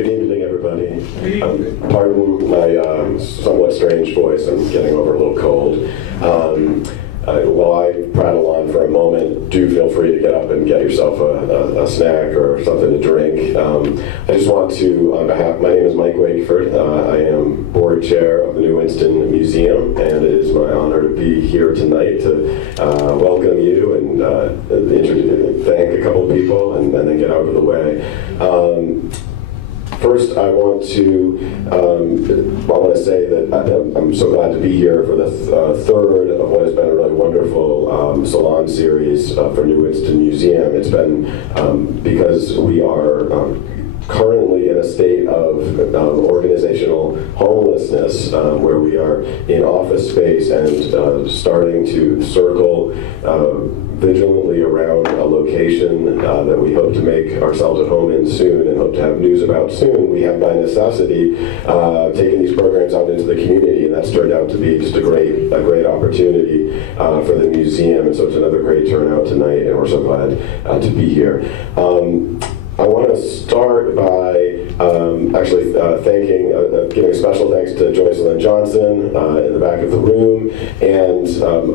Good evening, everybody. Pardon my somewhat strange voice. I'm getting over a little cold. While I prattle on for a moment, do feel free to get up and get yourself a snack or something to drink. I just want to, on behalf, my name is Mike Wakeford. I am board chair of the New Winston Museum, and it is my honor to be here tonight to welcome you and thank a couple people and then get out of the way. First, I want to say that I'm so glad to be here for the third of what has been a really wonderful Salon series for New Winston Museum. It's been because we are currently in a state of organizational homelessness, where we are in office space and starting to circle vigilantly around a location that we hope to make ourselves at home in soon and hope to have news about soon. We have by necessity taken these programs out into the community, and that's turned out to be just a great opportunity for the museum, and so it's another great turnout tonight, and we're so glad to be here. I want to start by giving special thanks to Joycelyn Johnson in the back of the room, and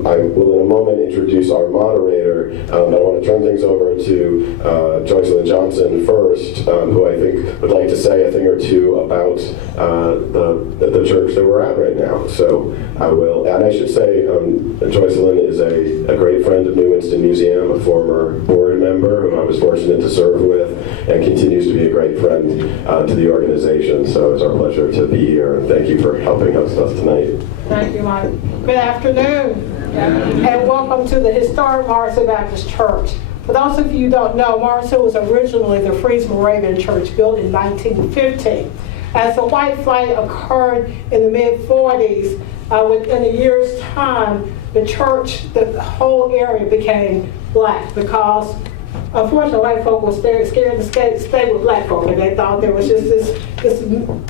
I will in a moment introduce our moderator, but I want to turn things over to Joycelyn Johnson first, who I think would like to say a thing or two about the church that we're at right now. So I will, and I should say Joycelyn is a great friend of New Winston Museum, a former board member who I was fortunate to serve with, and continues to be a great friend to the organization. So it's our pleasure to be here, and thank you for helping us tonight. Thank you, Mike. Good afternoon, and welcome to the historic Morrisville Baptist Church. For those of you who don't know, Morrisville was originally the Freeze Moravian Church, built in 1915. As the white flight occurred in the mid-40s, within a year's time, the church, the whole area became black because unfortunately, white folk were scared to stay with black folk, and they thought there was just this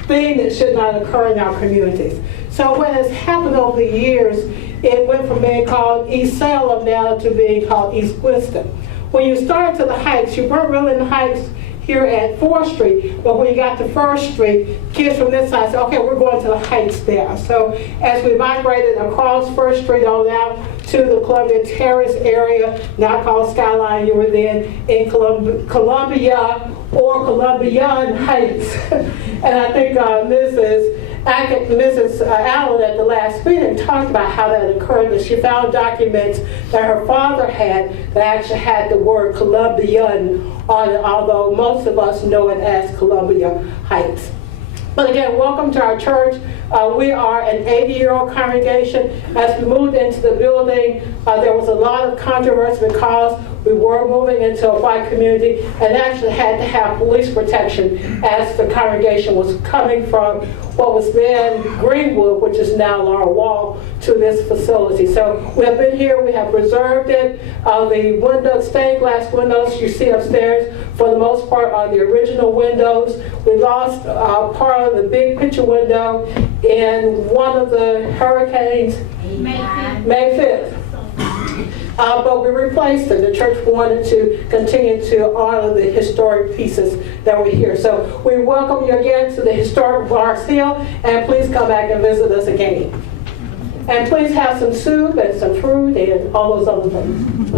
thing that should not occur in our communities. So what has happened over the years, it went from being called East Salem now to being called East Winston. When you started to the Heights, you weren't really in the Heights here at 4th Street, but when you got to 1st Street, kids from this side said, okay, we're going to the Heights there. So as we migrated across 1st Street on out to the Columbia Terrace area, now called Skyline, you were then in Columbia or Columbian Heights. And I think Mrs. Allen at the last meeting talked about how that occurred, that she found documents that her father had that actually had the word Columbian on it, although most of us know it as Columbia Heights. But again, welcome to our church. We are an 80-year-old congregation. As we moved into the building, there was a lot of controversy because we were moving into a white community and actually had to have police protection as the congregation was coming from what was then Greenwood, which is now Laurel Wall, to this facility. So we have been here, we have preserved it. The windows, stained glass windows you see upstairs, for the most part, are the original windows. We lost part of the big picture window in one of the hurricanes, May 5th. But we replaced it. The church wanted to continue to honor the historic pieces that were here. So we welcome you again to the historic Mars Hill, and please come back and visit us again. And please have some soup and some fruit and all those other things.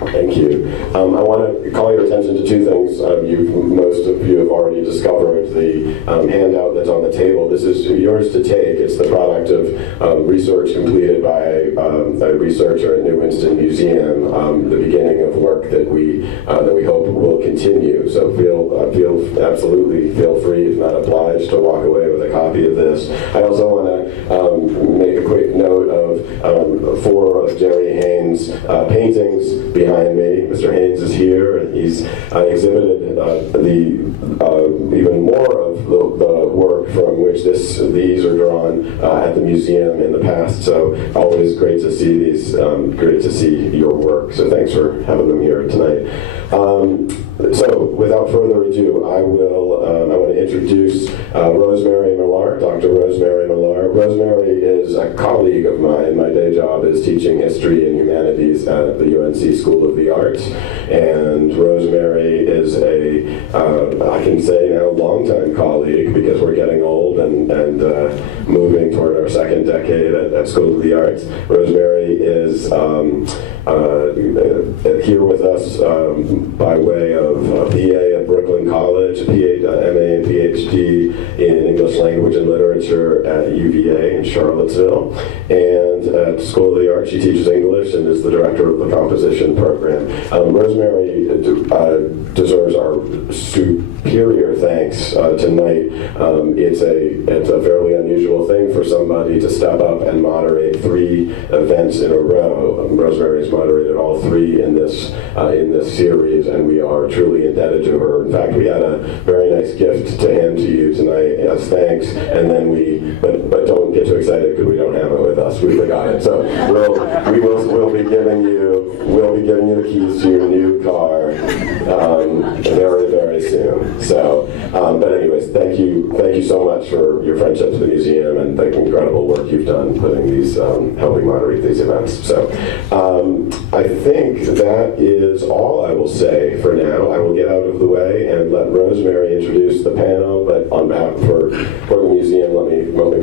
Thank you. I want to call your attention to two things. Most of you have already discovered the handout that's on the table. This is yours to take. It's the product of research completed by a researcher at New Winston Museum, the beginning of work that we hope will continue. So absolutely feel free, if not obliged, to walk away with a copy of this. I also want to make a quick note of 4 of Jerry Haynes' paintings behind me. Mr. Haynes is here, and he's exhibited even more of the work from which these are drawn at the museum in the past. So always great to see these, great to see your work. So thanks for having them here tonight. So without further ado, I want to introduce Rosemary Millar, Dr. Rosemary Millar. Rosemary is a colleague of mine. My day job is teaching history and humanities at the UNC School of the Arts. And Rosemary is I can say now, longtime colleague, because we're getting old and moving toward our second decade at School of the Arts. Rosemary is here with us by way of a PA at Brooklyn College, MA and PhD in English Language and Literature at UVA in Charlottesville. And at School of the Arts, she teaches English and is the director of the composition program. Rosemary deserves our superior thanks tonight. It's a fairly unusual thing for somebody to step up and moderate 3 events in a row. Rosemary has moderated all 3 in this series, and we are truly indebted to her. In fact, we had a very nice gift to hand to you tonight as thanks, and then but don't get too excited because we don't have it with us. We forgot it. So we'll be giving you the keys to your new car very, very soon. So, but anyways, thank you so much for your friendship to the museum and the incredible work you've done putting these, helping moderate these events. So, I think that is all I will say for now. I will get out of the way and let Rosemary introduce the panel, but on behalf for the museum, let me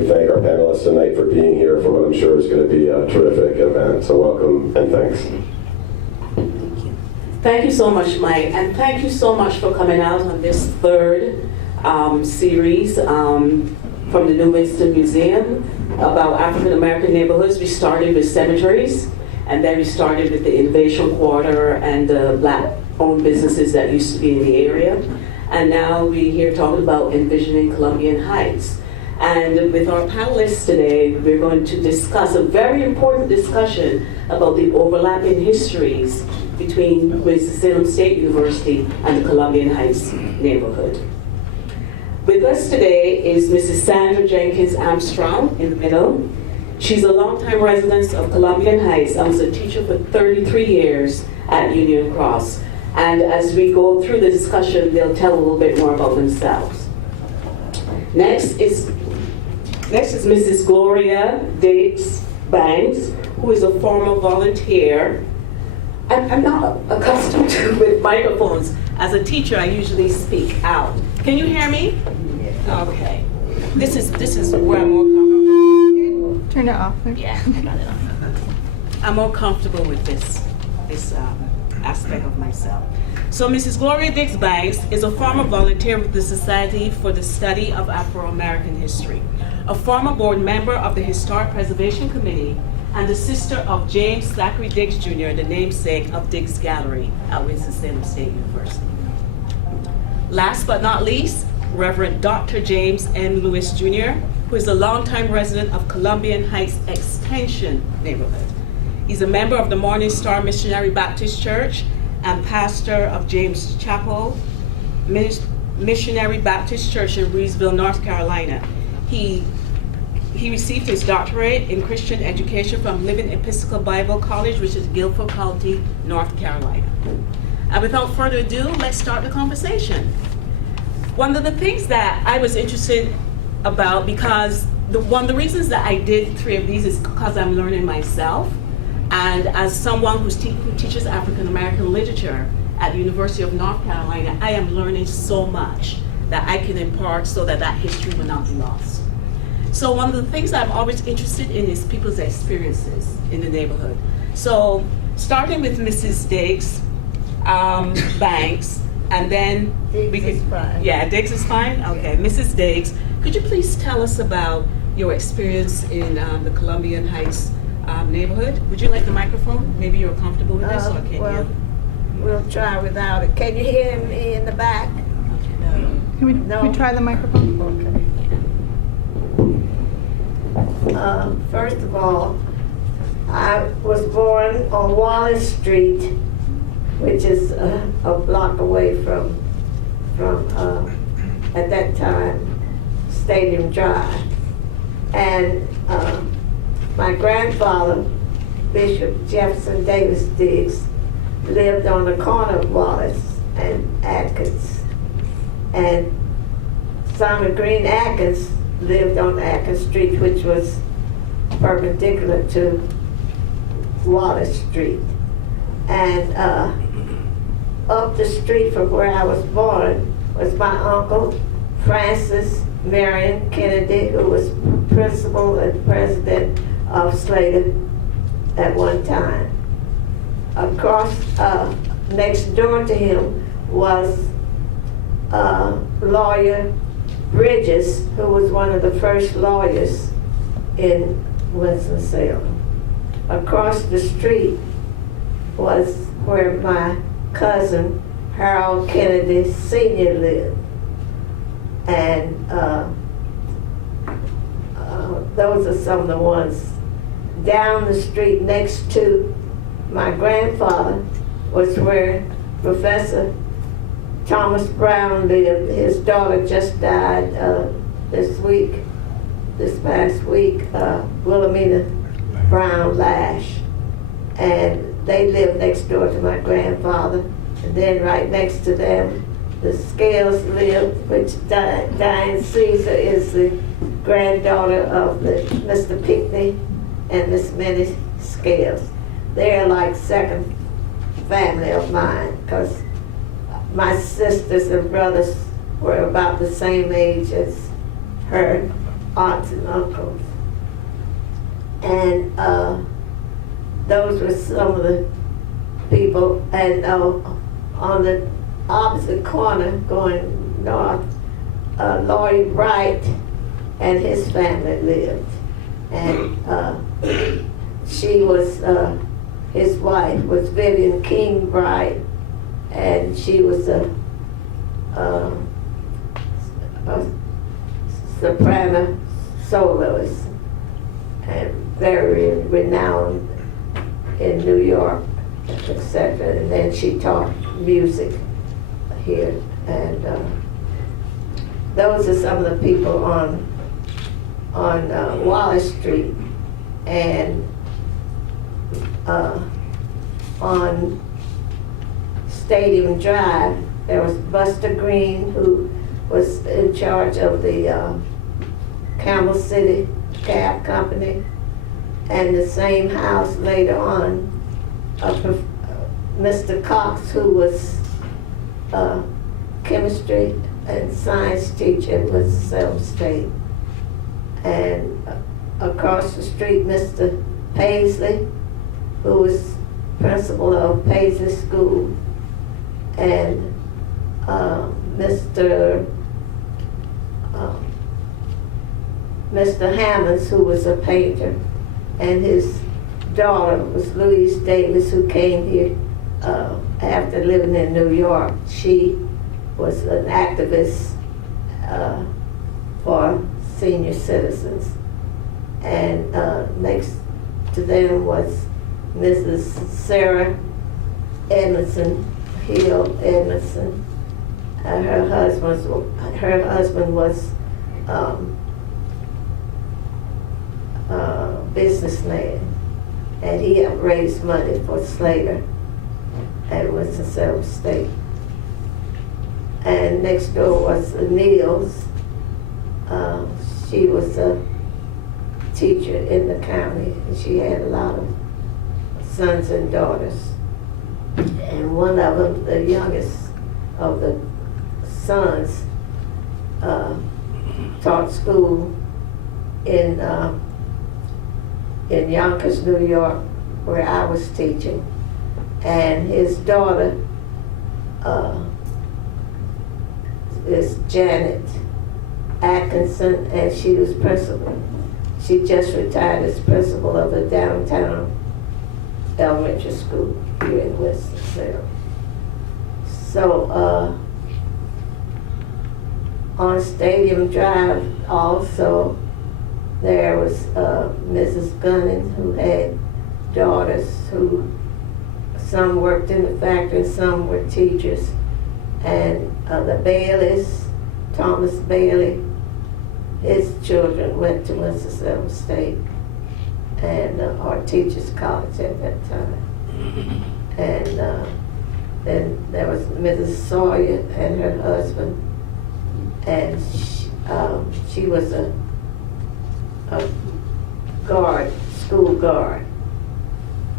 thank our panelists tonight for being here for what I'm sure is going to be a terrific event. So welcome and thanks. Thank you so much, Mike, and thank you so much for coming out on this 3rd series from the New Winston Museum about African American neighborhoods. We started with cemeteries, and then we started with the Invasion Quarter and the Black-owned businesses that used to be in the area. And now we're here talking about Envisioning Columbian Heights. And with our panelists today, we're going to discuss a very important discussion about the overlapping histories between Winston-Salem State University and the Columbian Heights neighborhood. With us today is Mrs. Sandra Jenkins Armstrong in the middle. She's a longtime resident of Columbian Heights and was a teacher for 33 years at Union Cross. And as we go through the discussion, they'll tell a little bit more about themselves. Next is Mrs. Gloria Diggs Banks, who is a former volunteer. I'm not accustomed to with microphones. As a teacher, I usually speak out. Can you hear me? Okay. This is where I'm more comfortable. Turn it off. Yeah, I got it on. I'm more comfortable with this aspect of myself. So Mrs. Gloria Diggs Banks is a former volunteer with the Society for the Study of Afro-American History, a former board member of the Historic Preservation Committee, and the sister of James Thackery Diggs Jr., the namesake of Diggs Gallery at Winston-Salem State University. Last but not least, Reverend Dr. James M. Lewis Jr., who is a longtime resident of Columbian Heights Extension neighborhood. He's a member of the Morning Star Missionary Baptist Church and pastor of James Chapel Missionary Baptist Church in Reedsville, North Carolina. He received his doctorate in Christian education from Living Episcopal Bible College, which is Guilford County, North Carolina. And without further ado, let's start the conversation. One of the things that I was interested about, because one of the reasons that I did 3 of these is because I'm learning myself. And as someone who teaches African American literature at the University of North Carolina, I am learning so much that I can impart so that history will not be lost. So one of the things I'm always interested in is people's experiences in the neighborhood. So starting with Mrs. Diggs Banks, and then Diggs is fine. Yeah, Diggs is fine? Okay, Mrs. Diggs, could you please tell us about your experience in the Columbian Heights neighborhood? Would you like the microphone? Maybe you're comfortable with this, or can you? We'll try without it. Can you hear me in the back? Can we try the microphone? Okay. First of all, I was born on Wallace Street, which is a block away from at that time, Stadium Drive. And my grandfather, Bishop Jefferson Davis Diggs, lived on the corner of Wallace and Atkins. And Simon Green Atkins lived on Acker Street, which was perpendicular to Wallace Street. And up the street from where I was born was my uncle, Francis Marion Kennedy, who was principal and president of Slater at one time. Across, next door to him was lawyer Bridges, who was one of the first lawyers in Winston-Salem. Across the street was where my cousin Harold Kennedy Sr. lived. And those are some of the ones. Down the street next to my grandfather was where Professor Thomas Brown lived. His daughter just died this past week, Wilhelmina Brown Lash. And they lived next door to my grandfather. And then right next to them, the Scales lived, which Diane Caesar is the granddaughter of the Mr. Pickney and Miss Minnie Scales. They're like second family of mine, because my sisters and brothers were about the same age as her aunts and uncles. And those were some of the people. And on the opposite corner going north, Lloyd Wright and his family lived. And she was, his wife was Vivian King Wright, and she was a soprano soloist and very renowned in New York, etc. And then she taught music here. And those are some of the people on Wallace Street. And on Stadium Drive, there was Buster Green, who was in charge of the Campbell City Cab Company. And the same house later on, Mr. Cox, who was a chemistry and science teacher at Winston-Salem State. And across the street, Mr. Paisley, who was principal of Paisley School, and Mr. Hammonds, who was a painter, and his daughter was Louise Davis, who came here after living in New York. She was an activist for senior citizens. And next to them was Mrs. Sarah Edmondson, Hill Edmondson. Her husband was a businessman, and he had raised money for Slater at Winston-Salem State. And next door was the Neals. She was a teacher in the county, and she had a lot of sons and daughters. And one of them, the youngest of the sons, taught school in Yonkers, New York, where I was teaching. And his daughter is Janet Atkinson, and she was principal. She just retired as principal of the downtown elementary school here in Winston-Salem. So on Stadium Drive also, there was Mrs. Gunning, who had daughters who, some worked in the factory, some were teachers. And the Baileys, Thomas Bailey, his children went to Winston-Salem State and or Teachers College at that time. And then there was Mrs. Sawyer and her husband, and she was a a guard, school guard,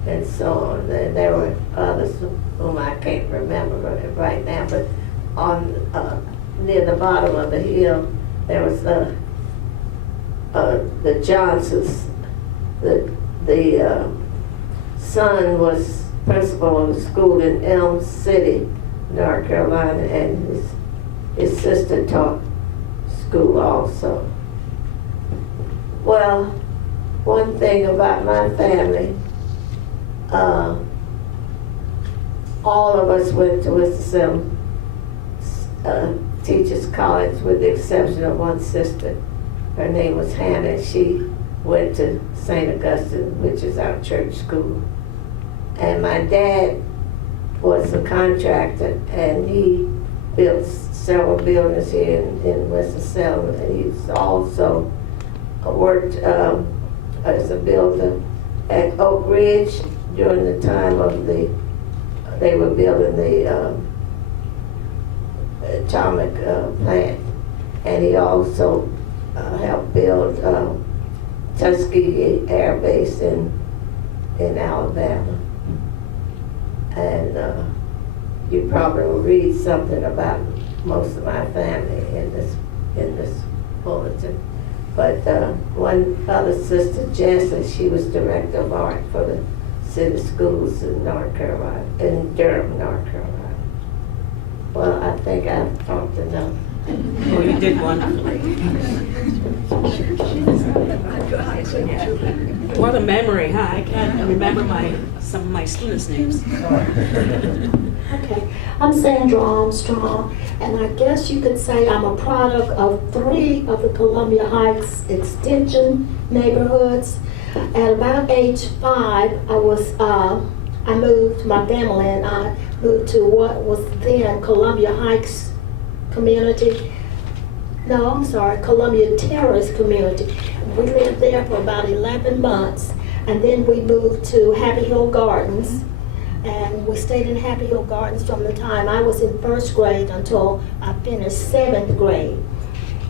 and so on. And there were others whom I can't remember right now, but on near the bottom of the hill, there was the Johnsons. The son was principal of the school in Elm City, North Carolina, and his sister taught school also. Well, one thing about my family, all of us went to Winston-Salem Teachers College with the exception of one sister. Her name was Hannah, and she went to St. Augustine, which is our church school. And my dad was a contractor, and he built several buildings here in Winston-Salem, and he's also worked as a builder at Oak Ridge during the time of they were building the atomic plant, and he also helped build Tuskegee Air Base in Alabama. And you probably will read something about most of my family in this bulletin. But one other sister, Jess, she was director of art for the city schools in North Carolina, in Durham, North Carolina. Well, I think I've talked enough. Oh, you did wonderfully. What a memory, huh? I can't remember some of my students' names. Okay, I'm Sandra Armstrong, and I guess you could say I'm a product of 3 of the Columbian Heights Extension neighborhoods. At about age 5, I moved, my family and I moved to what was then Columbian Heights Community. No, I'm sorry, Columbia Terrace Community. We lived there for about 11 months, and then we moved to Happy Hill Gardens. And we stayed in Happy Hill Gardens from the time I was in 1st grade until I finished 7th grade.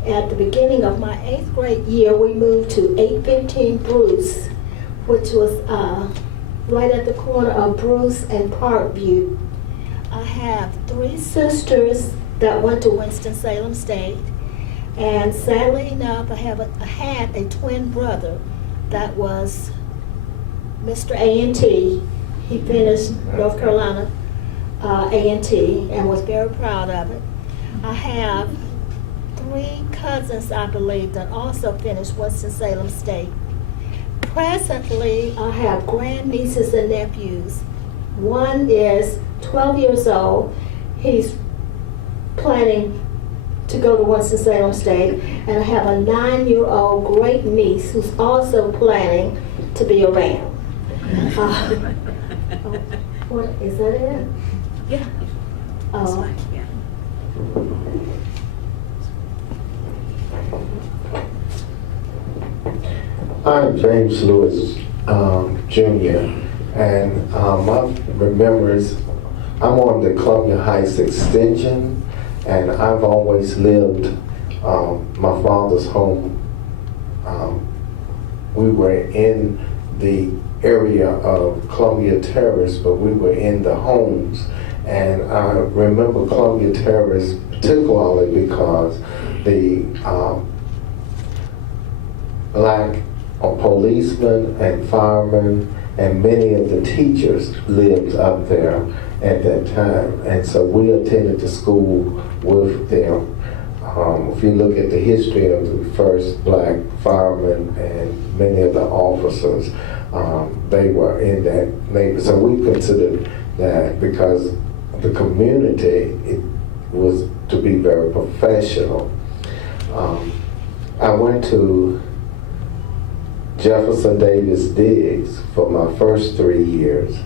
At the beginning of my 8th grade year, we moved to 815 Bruce, which was right at the corner of Bruce and Parkview. I have 3 sisters that went to Winston-Salem State, and sadly enough, I had a twin brother that was Mr. A&T. He finished North Carolina A&T and was very proud of it. I have 3 cousins, I believe, that also finished Winston-Salem State. Presently, I have grandnieces and nephews. One is 12 years old. He's planning to go to Winston-Salem State. And I have a 9-year-old great niece who's also planning to be around. What, is that it? Yeah. Oh. Yeah. I'm James Lewis Jr. and my memories, I'm on the Columbian Heights Extension, and I've always lived my father's home. We were in the area of Columbia Terrace, but we were in the homes. And I remember Columbia Terrace particularly because the black policemen and firemen and many of the teachers lived up there at that time. And so we attended the school with them. If you look at the history of the first black firemen and many of the officers, they were in that neighborhood. So we considered that because the community, it was to be very professional. I went to Jefferson Davis Diggs for my first 3 years,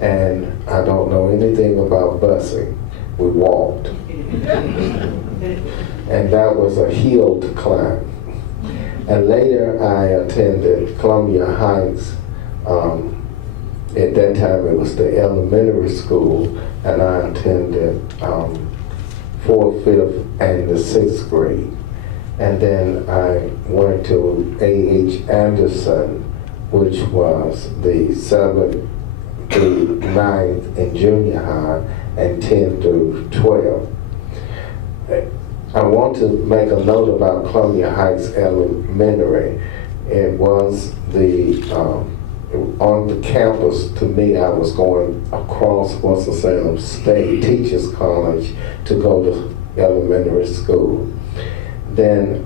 and I don't know anything about busing. We walked. And that was a hill to climb. And later I attended Columbia Heights. At that time it was the elementary school, and I attended 4th, 5th, and the 6th grade. And then I went to A.H. Anderson, which was the 7th through 9th in junior high and 10 through 12. I want to make a note about Columbian Heights Elementary. It was on the campus. To me, I was going across Winston-Salem State Teachers College to go to elementary school. Then,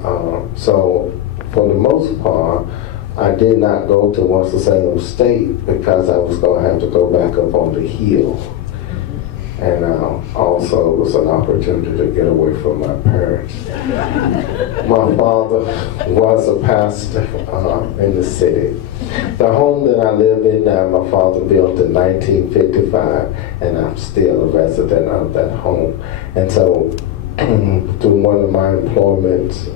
so for the most part, I did not go to Winston-Salem State because I was going to have to go back up on the hill. And also it was an opportunity to get away from my parents. My father was a pastor in the city. The home that I live in now, my father built in 1955, and I'm still a resident of that home. And so through one of my employments,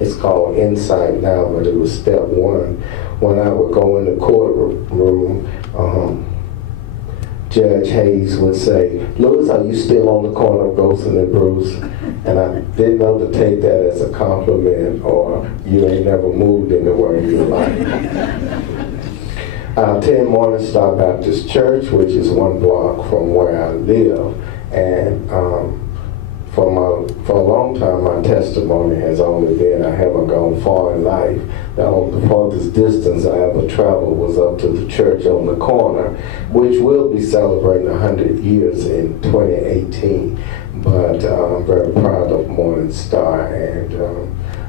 it's called Insight now, but it was step one. When I would go in the courtroom, Judge Hayes would say, "Louis, are you still on the corner of Golson and Bruce?" And I didn't know to take that as a compliment or you ain't never moved anywhere in your life. I attend Morning Star Baptist Church, which is 1 block from where I live. And for a long time, my testimony has only been I haven't gone far in life. The farthest distance I ever traveled was up to the church on the corner, which will be celebrating 100 years in 2018. But I'm very proud of Morning Star, and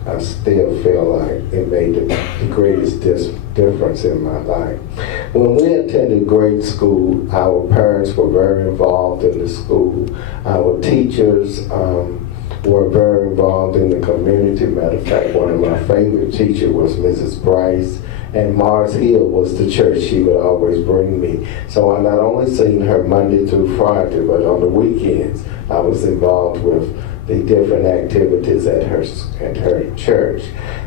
I still feel like it made the greatest difference in my life. When we attended grade school, our parents were very involved in the school. Our teachers were very involved in the community. Matter of fact, one of my favorite teachers was Mrs. Price, and Mars Hill was the church she would always bring me. So I not only seen her Monday through Friday, but on the weekends I was involved with the different activities at her church.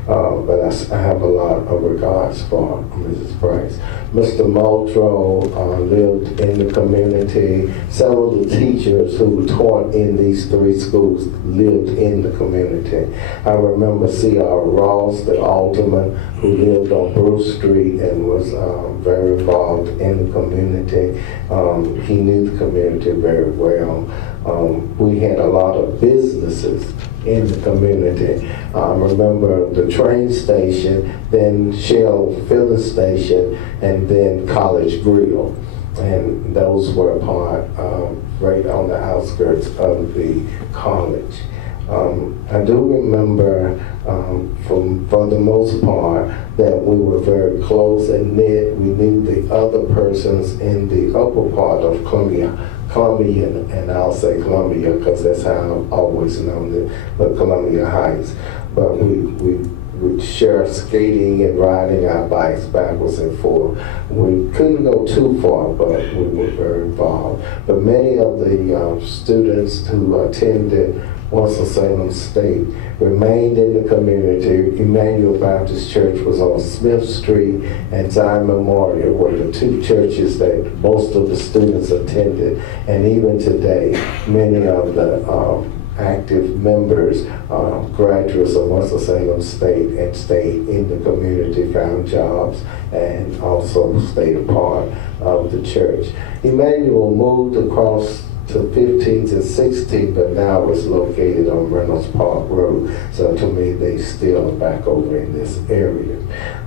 But I have a lot of regards for Mrs. Price. Mr. Moultro lived in the community. Several of the teachers who taught in these 3 schools lived in the community. I remember C.R. Ross, the alderman, who lived on Bruce Street and was very involved in the community. He knew the community very well. We had a lot of businesses in the community. I remember the train station, then Shell filling station, and then College Grill. And those were part right on the outskirts of the college. I do remember, for the most part, that we were very close and knit. We knew the other persons in the upper part of Columbian, and I'll say Columbia because that's how I've always known it, but Columbian Heights. But we would share skating and riding our bikes backwards and forth. We couldn't go too far, but we were very involved. But many of the students who attended Winston-Salem State remained in the community. Emmanuel Baptist Church was on Smith Street and Zion Memorial were the 2 churches that most of the students attended. And even today, many of the active members, graduates of Winston-Salem State, and stayed in the community, found jobs, and also stayed a part of the church. Emmanuel moved across to 15th and 16th, but now it's located on Reynolds Park Road. So to me, they still are back over in this area.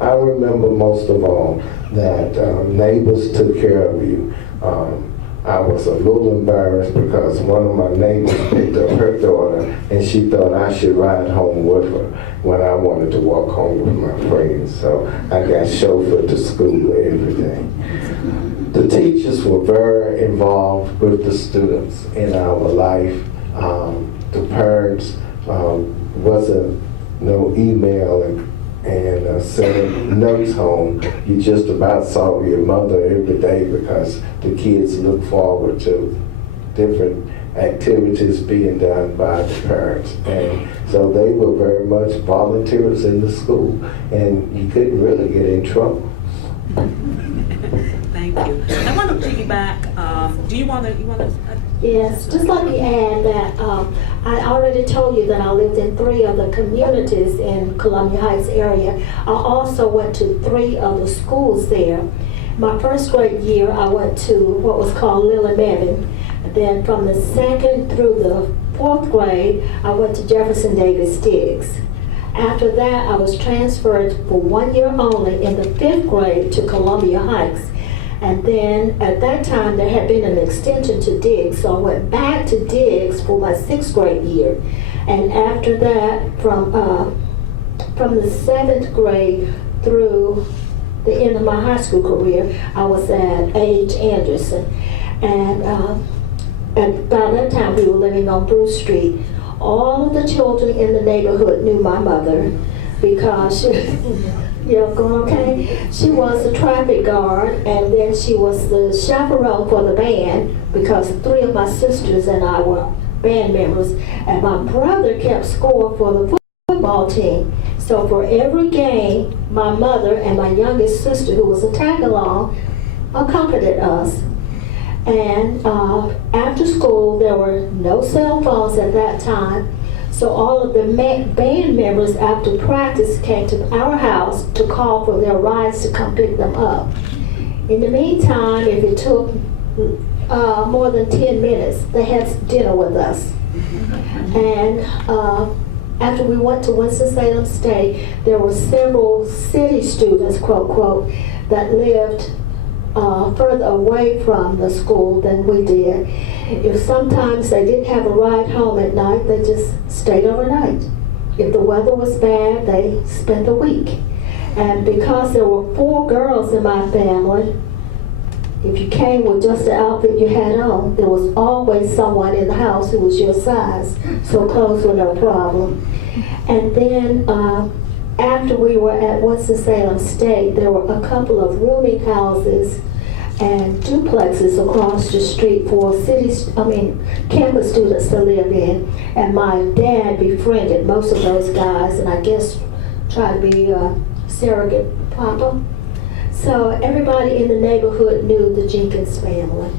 I remember most of all that neighbors took care of you. I was a little embarrassed because one of my neighbors picked up her daughter and she thought I should ride home with her when I wanted to walk home with my friends. So I got chauffeured to school every day. The teachers were very involved with the students in our life. The parents wasn't no email and sending notes home. You just about saw your mother every day because the kids look forward to different activities being done by the parents. And so they were very much volunteers in the school, and you couldn't really get in trouble. Thank you. I want to piggyback. Do you want to? Yes, just let me add that I already told you that I lived in 3 of the communities in Columbian Heights area. I also went to 3 of the schools there. My first grade year, I went to what was called Lily Mevin. Then from the 2nd through the 4th grade, I went to Jefferson Davis Diggs. After that, I was transferred for 1 year only in the 5th grade to Columbia Heights. And then at that time, there had been an extension to Diggs, so I went back to Diggs for my 6th grade year. And after that, from the 7th grade through the end of my high school career, I was at A.H. Anderson. And by that time, we were living on Bruce Street. All of the children in the neighborhood knew my mother because you're going okay? She was the traffic guard, and then she was the chaperone for the band because 3 of my sisters and I were band members, and my brother kept score for the football team. So for every game, my mother and my youngest sister, who was a tag-along, accompanied us. And after school, there were no cell phones at that time. So all of the band members after practice came to our house to call for their rides to come pick them up. In the meantime, if it took more than 10 minutes, they had dinner with us. And after we went to Winston-Salem State, there were several city students, quote, quote, that lived further away from the school than we did. If sometimes they didn't have a ride home at night, they just stayed overnight. If the weather was bad, they spent the week. And because there were 4 girls in my family, if you came with just the outfit you had on, there was always someone in the house who was your size, so clothes were no problem. And then after we were at Winston-Salem State, there were a couple of rooming houses and duplexes across the street for campus students to live in. And my dad befriended most of those guys, and I guess tried to be a surrogate papa. So everybody in the neighborhood knew the Jenkins family.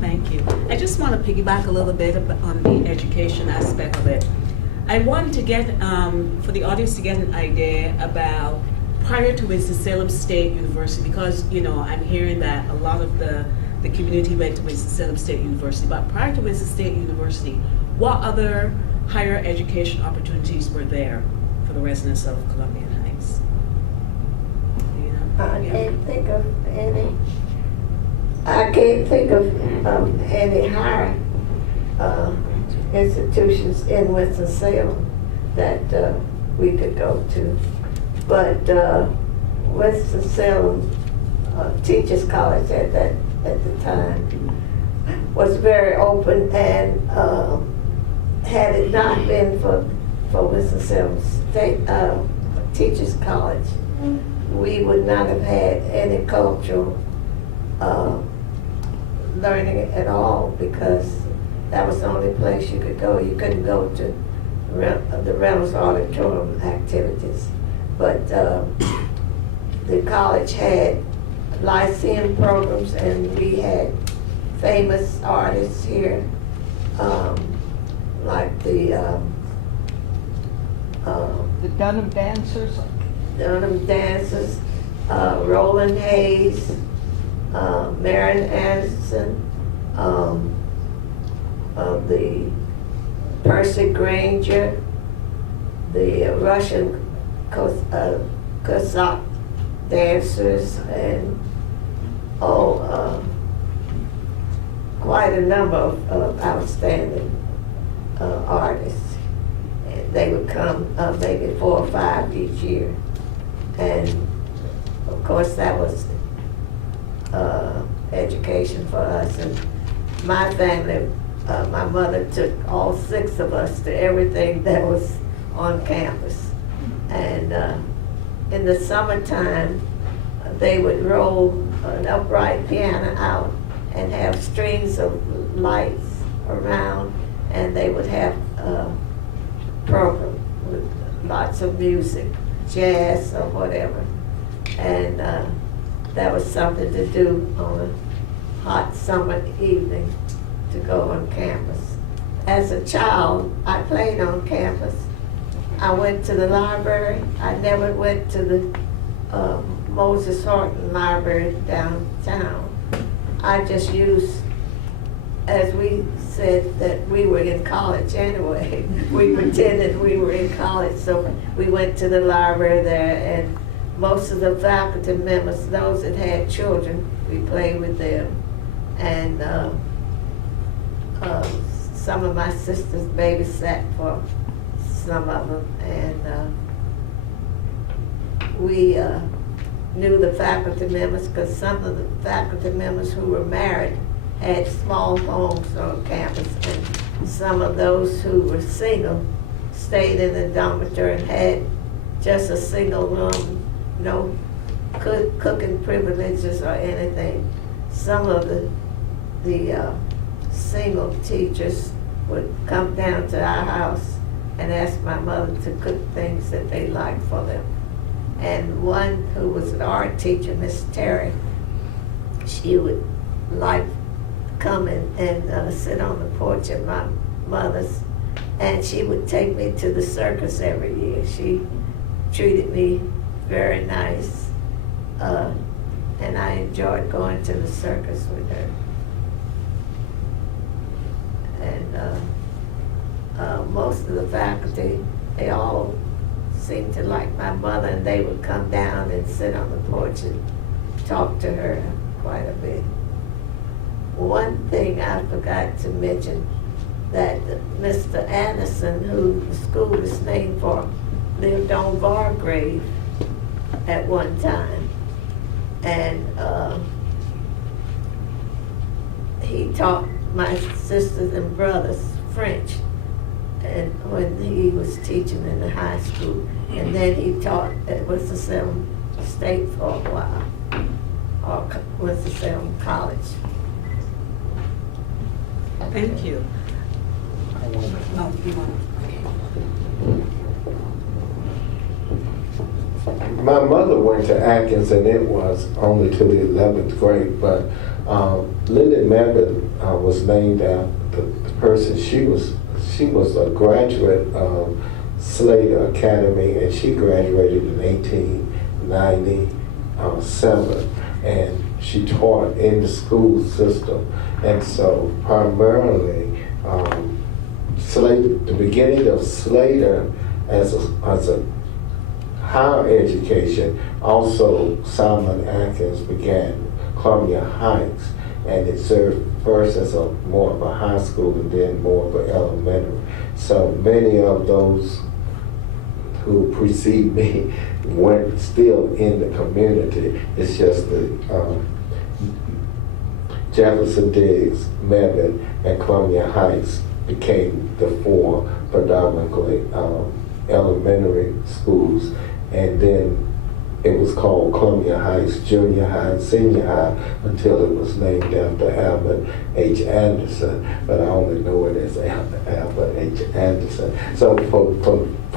Thank you. I just want to piggyback a little bit on the education aspect of it. I wanted to get, for the audience to get an idea about prior to Winston-Salem State University, because, I'm hearing that a lot of the community went to Winston-Salem State University, but prior to Winston State University, what other higher education opportunities were there for the residents of Columbian Heights? I can't think of any. I can't think of any higher institutions in Winston-Salem that we could go to. But Winston-Salem Teachers College at the time was very open, and had it not been for Winston-Salem State Teachers College, we would not have had any cultural learning at all, because that was the only place you could go. You couldn't go to the Reynolds Auditorium activities. But the college had lyceum programs, and we had famous artists here, like the Dunham Dancers. Roland Hayes, Marion Anderson, the Percy Granger, the Russian Cossack dancers, and quite a number of outstanding artists. And they would come maybe 4 or 5 each year. And of course that was education for us. And my family, my mother took all 6 of us to everything that was on campus. And in the summertime, they would roll an upright piano out and have strings of lights around, and they would have a program with lots of music, jazz or whatever. And that was something to do on a hot summer evening to go on campus. As a child, I played on campus. I went to the library. I never went to the Moses Horton Library downtown. I just used, as we said, that we were in college anyway. We pretended we were in college, so we went to the library there, and most of the faculty members, those that had children, we played with them. And some of my sisters babysat for some of them, and we knew the faculty members, because some of the faculty members who were married had small homes on campus, and some of those who were single stayed in the dormitory and had just a single room, no cooking privileges or anything. Some of the single teachers would come down to our house and ask my mother to cook things that they liked for them. And one who was an art teacher, Miss Terry, she would come and sit on the porch at my mother's, and she would take me to the circus every year. She treated me very nice, and I enjoyed going to the circus with her. And most of the faculty, they all seemed to like my mother, and they would come down and sit on the porch and talk to her quite a bit. One thing I forgot to mention, that Mr. Anderson, who the school is named for, lived on Vargrave at one time. And he taught my sisters and brothers French, and when he was teaching in the high school, and then he taught at Winston-Salem State for a while, or Winston-Salem College. Thank you. Oh, you want My mother went to Atkins, and it was only to the 11th grade, but Linda Mebane was named after the person. She was a graduate of Slater Academy, and she graduated in 1897, and she taught in the school system. And so primarily, Slater, the beginning of Slater as a higher education, also Solomon Atkins began Columbian Heights, and it served first as more of a high school and then more of an elementary. So many of those who precede me went still in the community. It's just that Jefferson Diggs, Mebane, and Columbian Heights became the four predominantly elementary schools, and then it was called Columbian Heights Junior High and Senior High until it was named after Albert H. Anderson, but I only know it as Albert H. Anderson. So for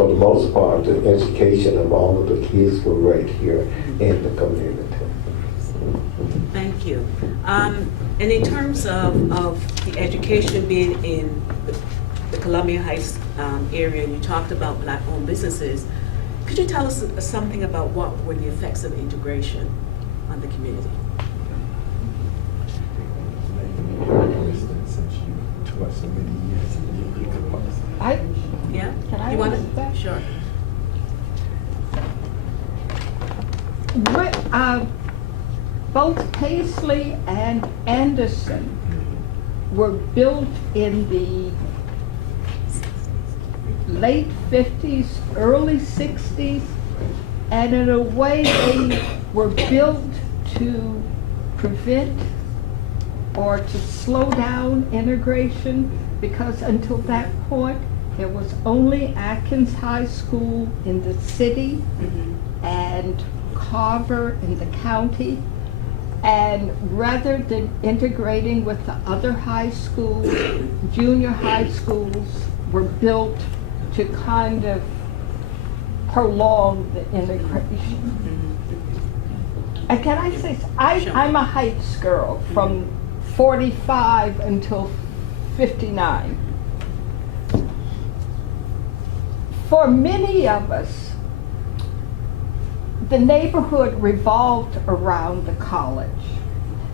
the most part, the education of all of the kids were right here in the community. Thank you. And in terms of the education being in the Columbian Heights area, you talked about Black-owned businesses. Could you tell us something about what were the effects of integration on the community? Yeah? Can I You want answer that? Sure. Both Paisley and Anderson were built in the late 50s, early 60s, and in a way they were built to prevent or to slow down integration, because until that point there was only Atkins High School in the city and Carver in the county. And rather than integrating with the other high schools, junior high schools were built to kind of prolong the integration. And can I say, I'm a Heights girl from 45 until 59. For many of us, the neighborhood revolved around the college.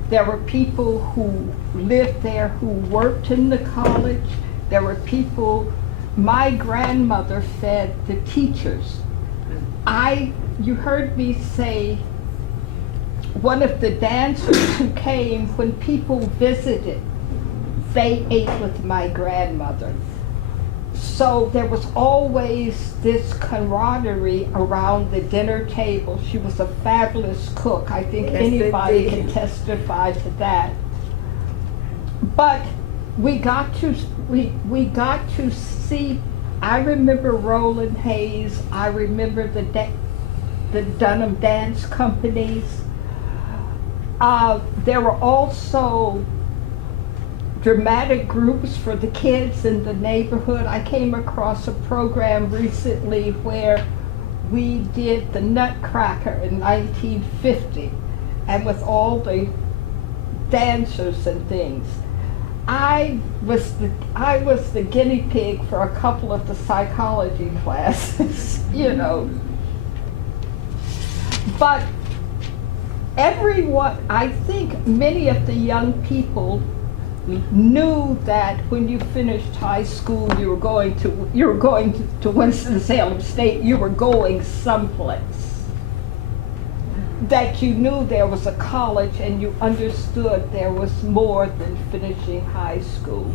There were people who lived there who worked in the college. There were people, my grandmother fed the teachers. You heard me say, one of the dancers who came, when people visited, they ate with my grandmother. So there was always this camaraderie around the dinner table. She was a fabulous cook. I think anybody can testify to that. But we got to see, I remember Roland Hayes, I remember the Dunham Dance Companies. There were also dramatic groups for the kids in the neighborhood. I came across a program recently where we did the Nutcracker in 1950, and with all the dancers and things. I was the guinea pig for a couple of the psychology classes, you know. But everyone, I think many of the young people knew that when you finished high school, you were going to Winston-Salem State, you were going someplace. That you knew there was a college and you understood there was more than finishing high school.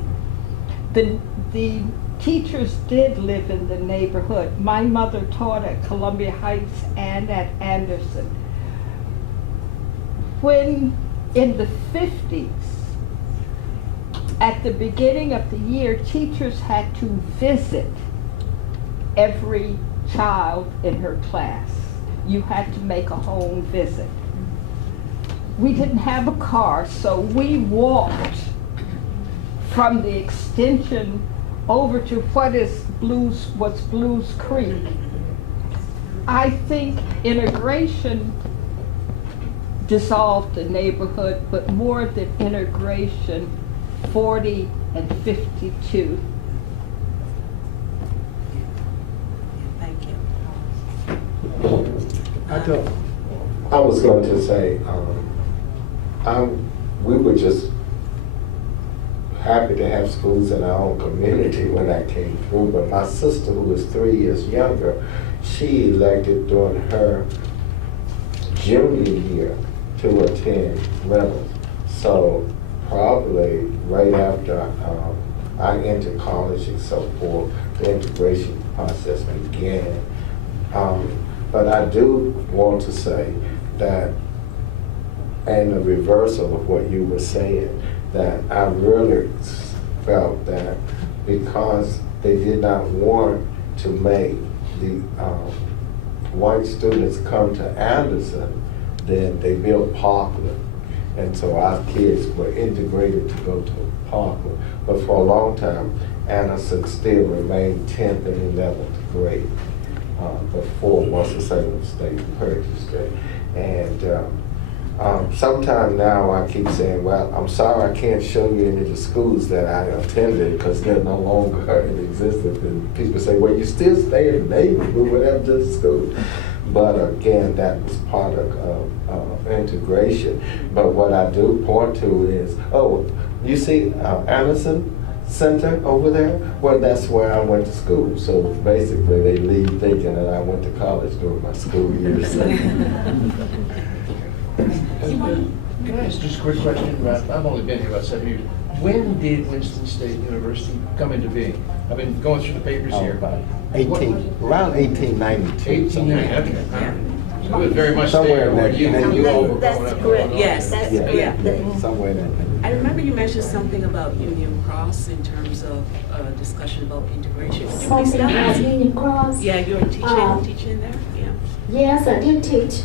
The teachers did live in the neighborhood. My mother taught at Columbian Heights and at Anderson. When in the 50s, at the beginning of the year, teachers had to visit every child in her class. You had to make a home visit. We didn't have a car, so we walked from the extension over to what's Blues Creek. I think integration dissolved the neighborhood, but more than integration, 40 and 52. Thank you. I was going to say, we were just happy to have schools in our own community when I came through, but my sister, who was 3 years younger, she elected during her junior year to attend Reynolds. So probably right after I entered college and so forth, the integration process began. But I do want to say that, and the reversal of what you were saying, that I really felt that because they did not want to make the white students come to Anderson, then they built Parkland. And so our kids were integrated to go to Parkland. But for a long time, Anderson still remained 10th and 11th grade before Winston-Salem State purchased it. And sometime now I keep saying, well, I'm sorry I can't show you any of the schools that I attended because they're no longer in existence. And people say, well, you still stay in the neighborhood, whatever, just school. But again, that was part of integration. But what I do point to is, oh, you see Anderson Center over there? Well, that's where I went to school. So basically they leave thinking that I went to college during my school years. Can I ask just a quick question about, I've only been here about 7 years. When did Winston State University come into being? I've been going through the papers here. About around 1892. 1890, okay. So it was very much Somewhere there in where there. you all were That's growing up. correct. Yes, That's yeah. correct. Somewhere in there. I remember you mentioned something about Union Cross in terms of discussion about integration. Could you please Something about tell me? Union Cross? Yeah, you're teaching there? Yeah. Yes, I did teach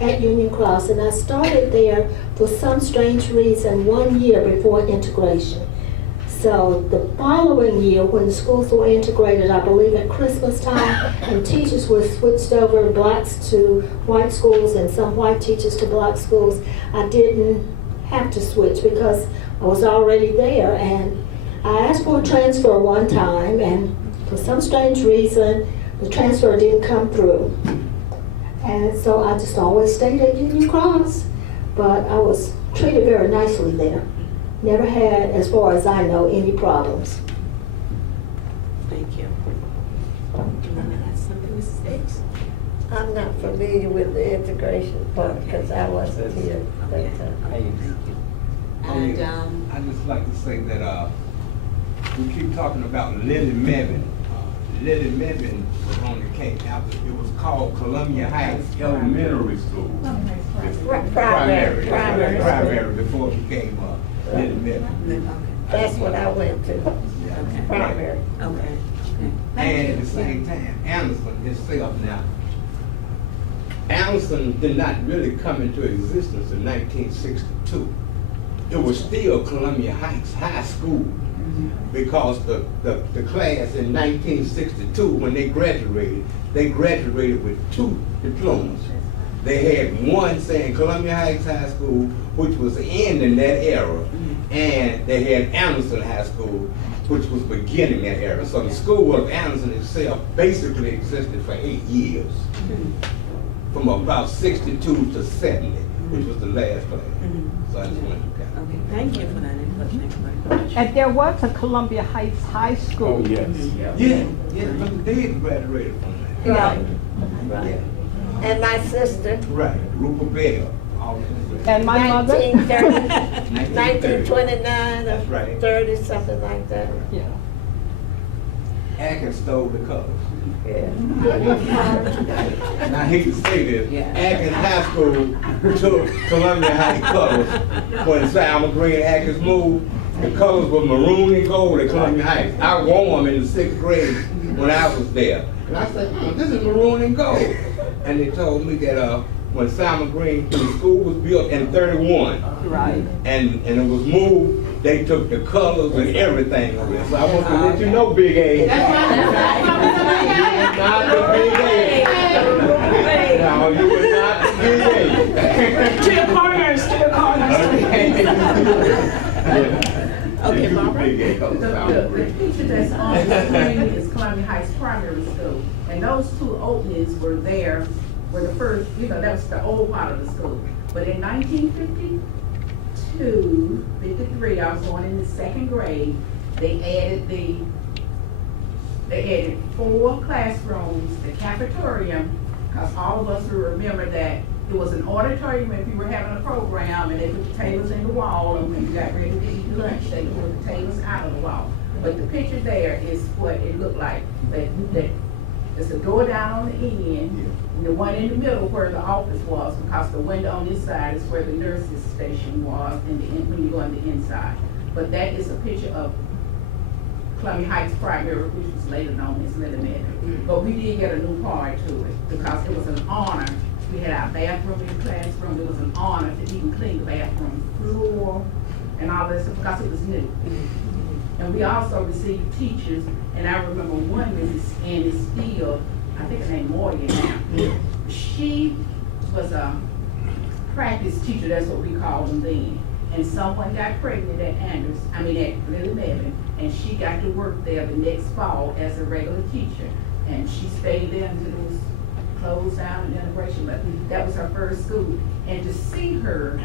at Union Cross, and I started there for some strange reason 1 year before integration. So the following year, when the schools were integrated, I believe at Christmas time, and teachers were switched over, blacks to white schools and some white teachers to black schools, I didn't have to switch because I was already there. And I asked for a transfer one time, and for some strange reason, the transfer didn't come through. And so I just always stayed at Union Cross, but I was treated very nicely there. Never had, as far as I know, any problems. Thank you. You want to add something, Mrs. Diggs? I'm not familiar with the integration part because I wasn't here that time. And, I'd just like to say that we keep talking about Lily Mebane. Lily Mebane was on the came after, it was called Columbian Heights Elementary School. Primary before it became Lily Mebane. That's what I went to, Okay. primary. Okay. And at the same time, Anderson itself now. Anderson did not really come into existence in 1962. It was still Columbia Heights High School because the class in 1962, when they graduated with 2 diplomas. They had one saying Columbia Heights High School, which was ending that era, and they had Anderson High School, which was beginning that era. So the school of Anderson itself basically existed for 8 years, from about 62 to 70, which was the last class. So I just wanted to kind of. Okay, thank you for that input. Thank you very much. And there was a Columbia Heights High School. Yeah, Mr. Diggs graduated from that. Right, right. And my sister, Right, Rupert Bell. And my mother. 1930, 1929 That's or right. 30, something like that. Yeah. Atkins stole the colors. Yeah. And I hate to say this, Yeah. Atkins High School took Columbia Heights colors. When Salmon Green Atkins moved, the colors were maroon and gold at Columbia Heights. I wore them in the 6th grade when I was there. And I said, oh, this is maroon and gold. And they told me that when Salmon Green, the school was built in 31, Right. and it was moved, they took the colors and everything of it. So I want to let you know, Big A. You were not the Big A. No, you were not the Big A. To the corners, to the corners. Okay, You were Barbara? Big A, 'cause of Salmon The Green. picture that's on the screen is Columbia Heights Primary School. And those 2 openings were there, were the first, that was the old part of the school. But in 1952, 53, I was going in the 2nd grade, they added 4 classrooms, the cafeteria, because all of us will remember that it was an auditorium if you were having a program, and they put the tables in the wall, and when you got ready to eat lunch, they would put the tables out of the wall. But the picture there is what it looked like. There's a door down on the end, and the one in the middle where the office was, because the window on this side is where the nurse's station was, when you go on the inside. But that is a picture of Columbia Heights Primary, which was later known as Elementary. But we did get a new part to it, because it was an honor. We had our bathroom in the classroom. It was an honor to even clean the bathroom floor and all this, because it was new. And we also received teachers, and I remember one Mrs. Annie Steele, I think her name Morgan now. She was a practice teacher, that's what we called them then. And someone got pregnant at Lily Mebane, and she got to work there the next fall as a regular teacher. And she stayed there until it was closed down and integration, but that was her first school. And to see her,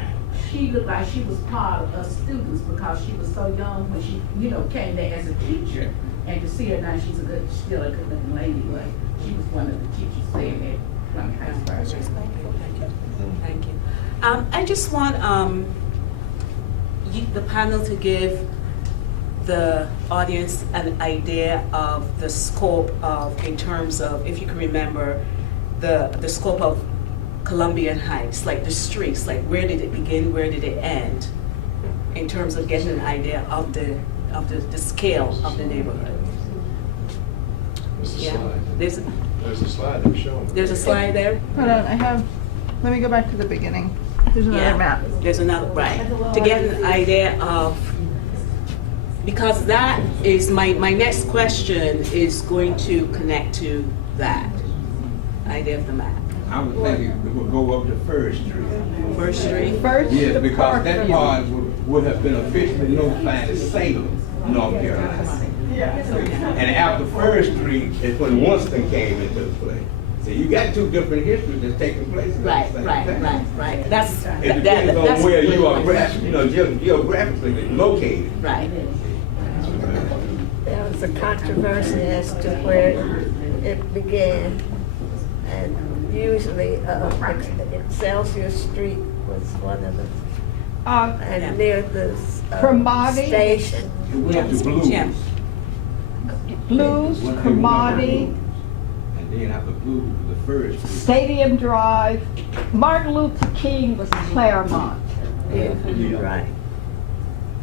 she looked like she was part of us students, because she was so young when she, came there as a teacher. And to see her now, she's still a good looking lady, but she was one of the teachers there at Columbia Heights Primary. Thank you. I just want the panel to give the audience an idea of the scope of, in terms of, if you can remember, the scope of Columbian Heights, like the streets, like where did it begin, where did it end, in terms of getting an idea of the scale of the neighborhood. Yeah, there's There's a slide that shows. a slide there. Hold on, let me go back to the beginning. There's another Yeah, map. There's another, right, to get an idea of because that is, my next question is going to connect to that idea of the map. I would think it would go up to First Street. First Street? First, Yes, the because that Parkview. part would have been officially notified as Salem, North Carolina. And after First Street is when Winston came into play. So you got two different histories that's taking place at Right, the same right, time. right. That's, It depends on where you are right. geographically located. Right. There was a controversy as to where it began. And usually Excelsior Street was one of them. And near the Cromartie. station. It went to Blues. Yeah. Blues, When they went to Cromartie, Blues. And then after Blues, the First Street. Stadium Drive. Martin Luther King was Claremont. Yeah, right.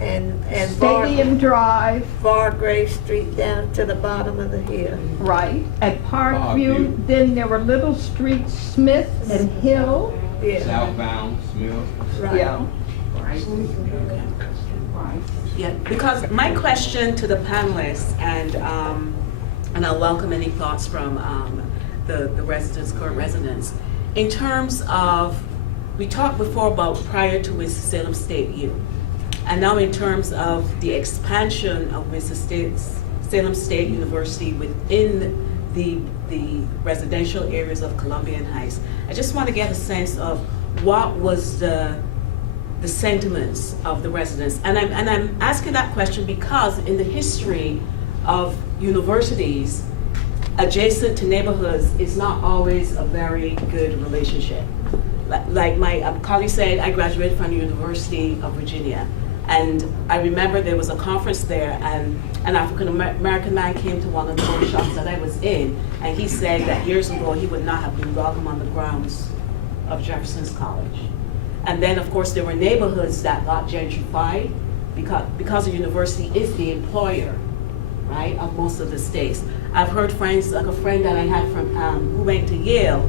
And Stadium Drive, Vargrave Street down to the bottom of the hill. right, at Parkview. Parkview. Then there were little streets, Smith and Hill. Yeah, Southbound, Smith. right. Yeah. Yeah, because my question to the panelists, and I'll welcome any thoughts from the residents, current residents, in terms of, we talked before about prior to Winston-Salem State U, and now in terms of the expansion of Winston-Salem State University within the residential areas of Columbian Heights. I just want to get a sense of what was the sentiments of the residents. And I'm asking that question because in the history of universities, adjacent to neighborhoods is not always a very good relationship. Like my colleague said, I graduated from the University of Virginia. And I remember there was a conference there, and an African-American man came to one of the workshops that I was in, and he said that years ago he would not have been welcome on the grounds of Jefferson's College. And then, of course, there were neighborhoods that got gentrified because the university is the employer, right, of most of the states. I've heard friends, like a friend that I had from who went to Yale,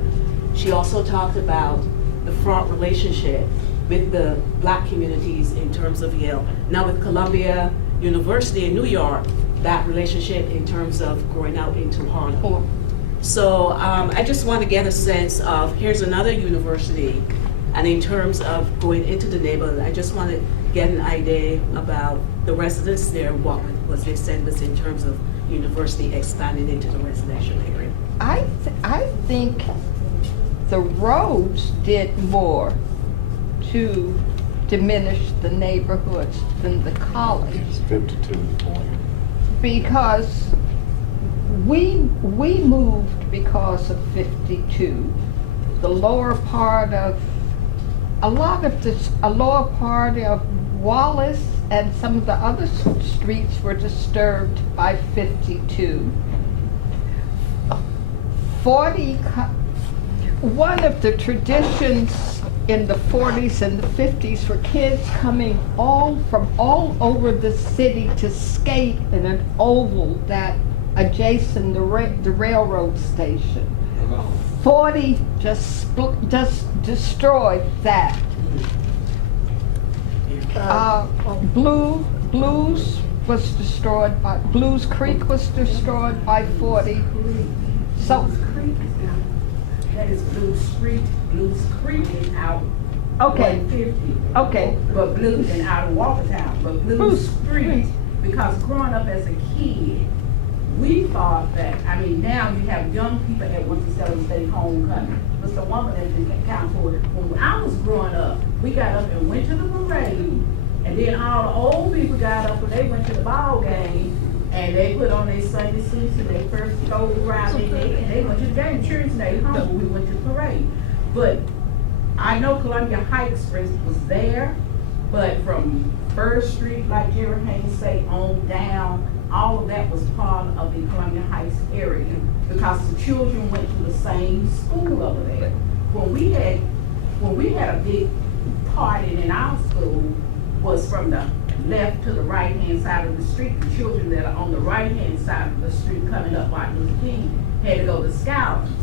she also talked about the fraught relationship with the black communities in terms of Yale. Now with Columbia University in New York, that relationship in terms of growing out into Harlem. So I just want to get a sense of, here's another university, and in terms of going into the neighborhood, I just want to get an idea about the residents there, what was their sentiments in terms of university expanding into the residential area. I think the roads did more to diminish the neighborhoods than the college. 52. Because we moved because of 52. The lower part of, a lower part of Wallace and some of the other streets were disturbed by 52. 40, one of the traditions in the 40s and the 50s were kids coming from all over the city to skate in an oval that adjacent the railroad station. 40 just destroyed that. Blues was destroyed by, Blues Creek was destroyed by 40. So, That is Blues Street. Blues Creek is out. okay, 150. okay. But Blues and out of Walkertown. But Blues Street, because growing up as a kid, we thought that, I mean, now you have young people at Winston-Salem State homecoming. But the woman that can account for it. When I was growing up, we got up and went to the parade, and then all the old people got up and they went to the ball game, and they put on their Sunday suits and they first go around their neck, and they went to the game. Church Day home when we went to the parade. But I know Columbia Heights, for instance, was there, but from First Street, like Jerry Haynes say, on down, all of that was part of the Columbia Heights area because the children went to the same school over there. When we had a big party in our school was from the left to the right hand side of the street. The children that are on the right hand side of the street coming up Martin Luther King had to go to Scouting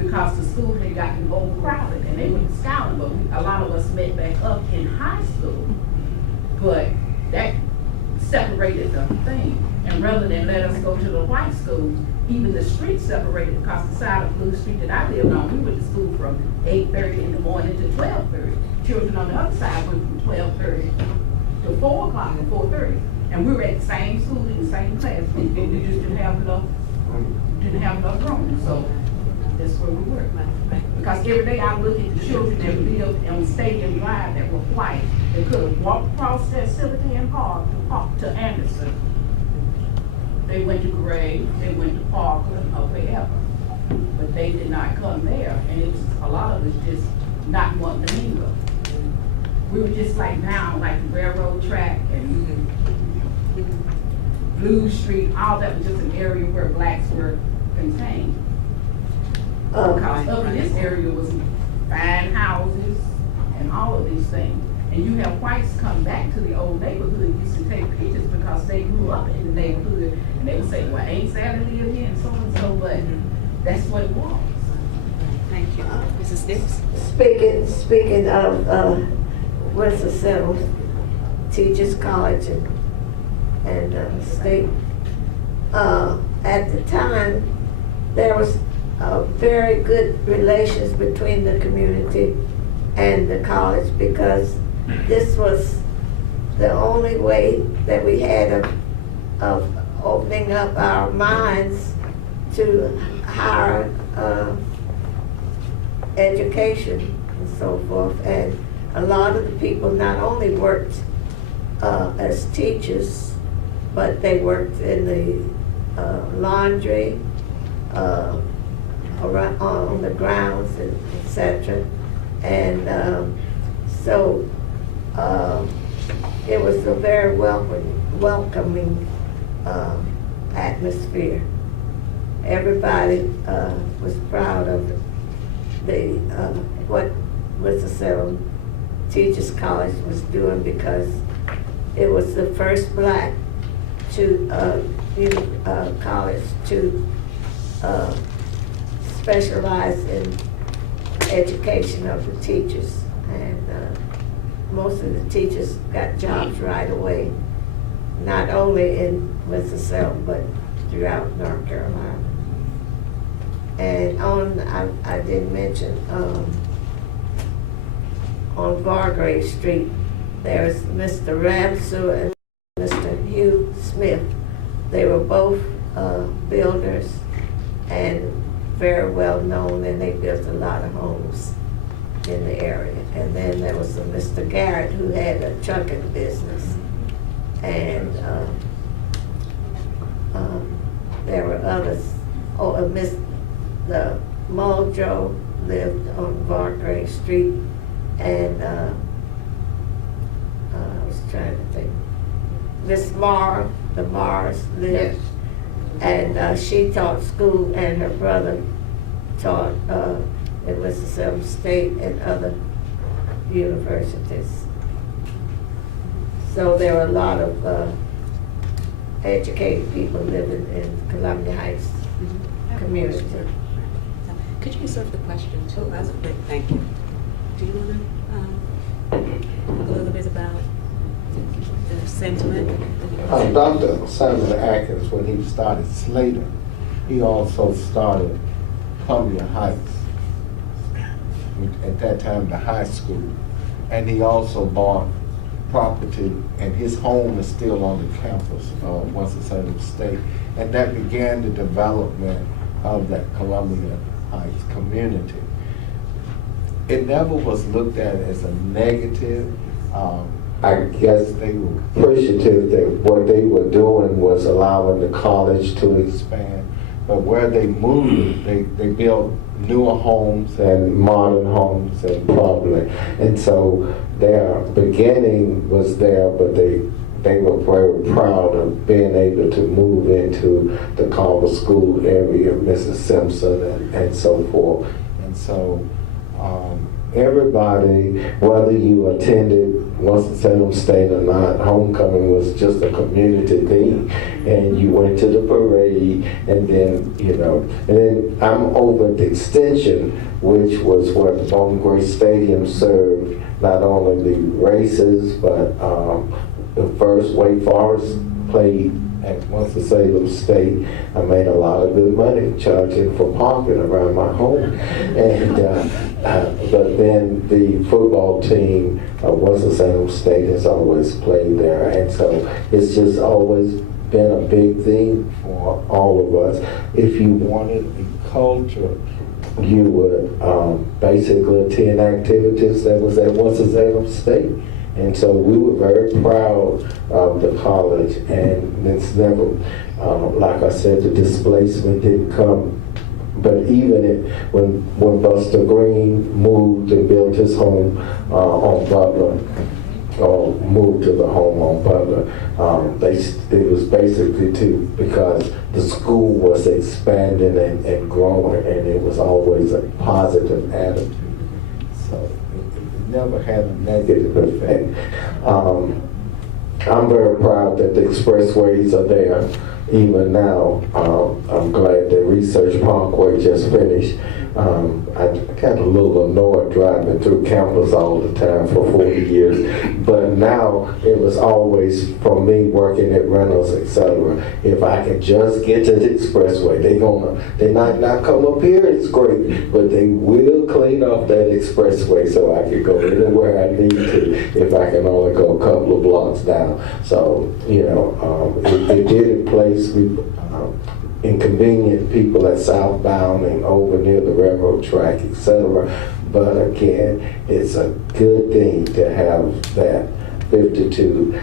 because the school had gotten overcrowded and they went to Scouting, but a lot of us met back up in high school. But that separated separated the thing. And rather than let us go to the white school, even the street separated, because the side of Blue Street that I lived on, we went to school from 8:30 in the morning to 12:30. Children on the other side went from 12:30 to 4 o'clock and 4:30. And we were at the same school in the same class. We just didn't have enough room. So that's where we were. Because every day I look at the children that lived on Stadium Drive that were white, they could have walked across that Silverton Park to Anderson. They went to Gray, they went to Parkland, or wherever. But they did not come there. And it was a lot of us just not wanting to mingle. We were just like now, like the railroad track and Blue Street, all that was just an area where blacks were contained. Because up in this area was fine houses and all of these things. And you have whites come back to the old neighborhood, used to take pictures because they grew up in the neighborhood. And they would say, well, ain't Sally live here and so, but that's what it was. Thank you. Mrs. Diggs? Speaking of Winston-Salem Teachers College and state, at the time, there was very good relations between the community and the college, because this was the only way that we had of opening up our minds to higher education and so forth. And a lot of the people not only worked as teachers, but they worked in the laundry, around, on the grounds, and etc. And so it was a very welcoming atmosphere. Everybody was proud of the what Winston-Salem Teachers College was doing, because it was the first black college to specialize in education of the teachers, and most of the teachers got jobs right away, not only in Winston-Salem but throughout North Carolina. And I didn't mention on Vargrave Street, there's Mr. Ramsey and Mr. Hugh Smith. They were both builders and very well known, and they built a lot of homes in the area. And then there was a Mr. Garrett who had a trucking business, and there were others. The Muldrow lived on Vargrave Street, and I was trying to think. Miss Marr, the Mars lived. Yes. And she taught school, and her brother taught at Winston-Salem State and other universities. So there were a lot of educated people living in Columbian Heights community. Could you reserve the question too? Thank you. Do you want to talk a little bit about the sentiment? Dr. Samuel Atkins, when he started Slater, he also started Columbian Heights, at that time the high school, and he also bought property, and his home is still on the campus of Winston-Salem State, and that began the development of that Columbian Heights community. It never was looked at as a negative. I guess they were appreciative that what they were doing was allowing the college to expand. But where they moved, they built newer homes and modern homes and probably. And so their beginning was there, but they were very proud of being able to move into the Carver School area, Mrs. Simpson and so forth. And so everybody, whether you attended Winston-Salem State or not, homecoming was just a community thing, and you went to the parade, and then, and then I'm over at the Extension, which was where the Bowling Green Stadium served not only the races, but the first Wake Forest played at Winston-Salem State. I made a lot of good money charging for parking around my home. And but then the football team of Winston-Salem State has always played there, and so it's just always been a big thing for all of us. If you wanted a culture, you would basically attend activities that was at Winston-Salem State. And so we were very proud of the college, and it's never, like I said, the displacement didn't come. But even when Buster Green moved and built his home on Butler, or moved to the home on Butler, it was basically because the school was expanding and growing, and it was always a positive attitude. So it never had a negative effect. I'm very proud that the expressways are there even now. I'm glad that Research Parkway just finished. I got a little annoyed driving through campus all the time for 40 years, but now it was always, for me, working at Reynolds, etc. If I can just get to the expressway, they might not come up here, it's great, but they will clean up that expressway so I can go anywhere I need to if I can only go a couple of blocks down. So, it did place inconvenient people at southbound and over near the railroad track, etc. But again, it's a good thing to have that 52.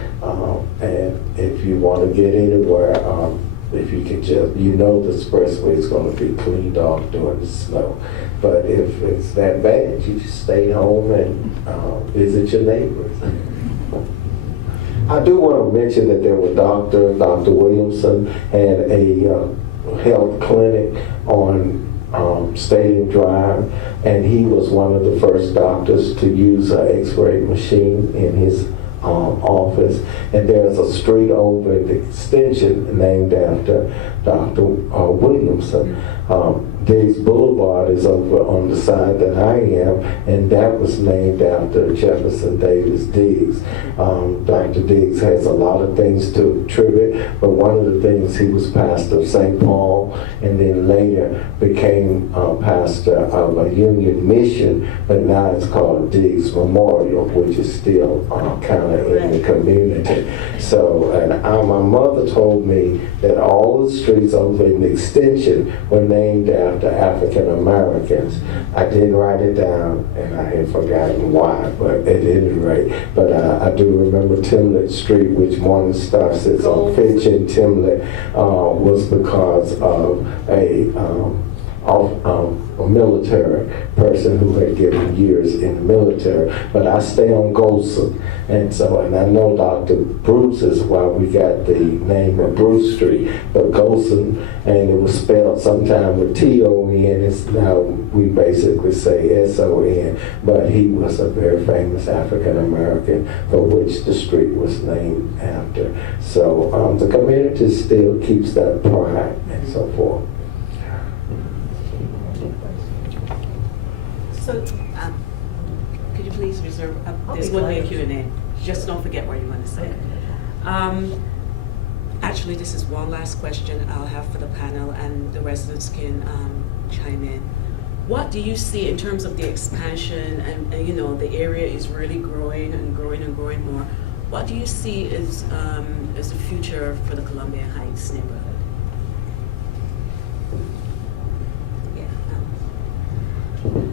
And if you want to get anywhere, if you can just, the expressway is going to be cleaned off during the snow. But if it's that bad, you just stay home and visit your neighbors. I do want to mention that there were Dr. Williamson had a health clinic on Stadium Drive, and he was one of the first doctors to use an X-ray machine in his office. And there's a street over at the extension named after Dr. Williamson. Diggs Boulevard is over on the side that I am, and that was named after Jefferson Davis Diggs. Dr. Diggs has a lot of things to attribute, but one of the things, he was pastor of St. Paul, and then later became pastor of a Union mission, but now it's called Diggs Memorial, which is still kind of in the community. So, and my mother told me that all the streets over in the extension were named after African Americans. I didn't write it down, and I had forgotten why, but at any rate. But I do remember Timlet Street, which Morning Star sits on Finch and Timlet, was because of a military person who had given years in the military. But I stay on Golson, and I know Dr. Bruce is why we got the name of Bruce Street, but Golson, and it was spelled sometime with T-O-N, it's now we basically say S-O-N, but he was a very famous African American for which the street was named after. So the community still keeps that pride and so forth. So, could you please reserve, there's going to be a Q&A. Just don't forget what you want to say. Actually, this is one last question I'll have for the panel, and the residents can chime in. What do you see in terms of the expansion, and the area is really growing and growing and growing more. What do you see as the future for the Columbian Heights neighborhood?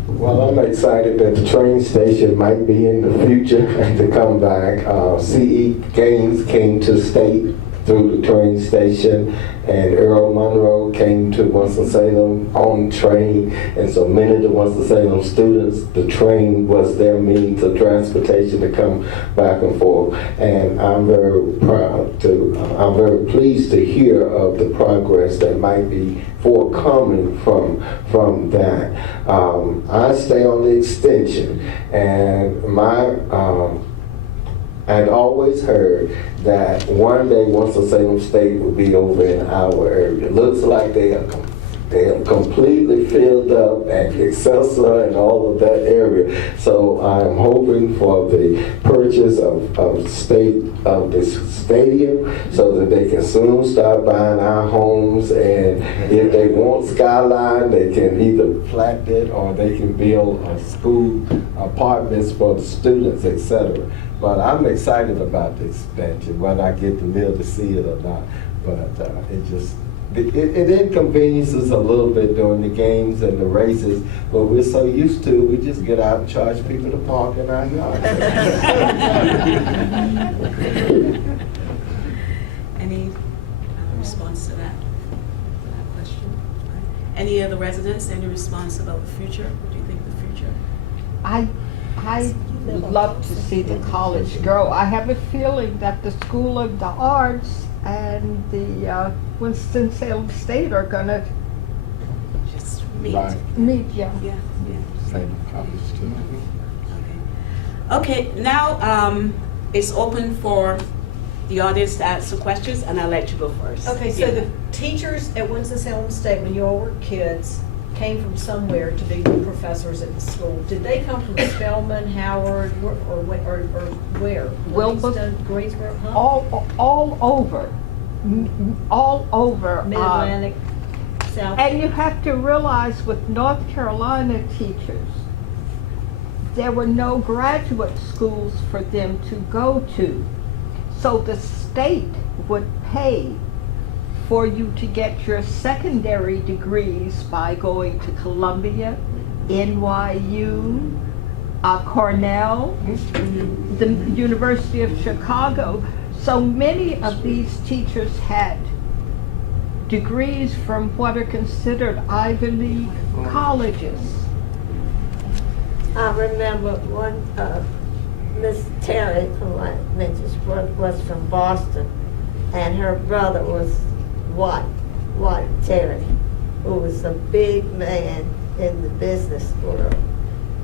Well, I'm excited that the train station might be in the future to come back. C.E. Gaines came to state through the train station, and Earl Monroe came to Winston-Salem on train, and so many of the Winston-Salem students, the train was their means of transportation to come back and forth. And I'm very I'm very pleased to hear of the progress that might be forthcoming from that. I stay on the extension, and I'd always heard that one day Winston-Salem State would be over in our area. It looks like they They have completely filled up at Excelsior and all of that area. So I'm hoping for the purchase of this stadium so that they can soon start buying our homes. And if they want Skyline, they can either flat it or they can build school apartments for the students, etc. But I'm excited about the expansion, whether I get to live to see it or not. But it inconveniences a little bit during the games and the races, but we're so used to, we just get out and charge people to park in our yard. Any response to that question? Any other residents, any response about the future? What do you think of the future? I love to see the college grow. I have a feeling that the School of the Arts and the Winston-Salem State are gonna Just meet. Right. meet, yeah. Yeah, yeah. Same college too. Okay, now it's open for the audience to ask some questions, and I'll let you go first. Okay, so the teachers at Winston-Salem State, when you all were kids, came from somewhere to be professors at the school. Did they come from Spelman, Howard, or where? Wilbur. Livingston, Greensboro, huh? All over, all over. Mid-Atlantic, South? And you have to realize with North Carolina teachers, there were no graduate schools for them to go to. So the state would pay for you to get your secondary degrees by going to Columbia, NYU, Cornell, the University of Chicago. So many of these teachers had degrees from what are considered Ivy League colleges. I remember one, Miss Terry, who I mentioned, was from Boston, and her brother was Watt Terry, who was a big man in the business world.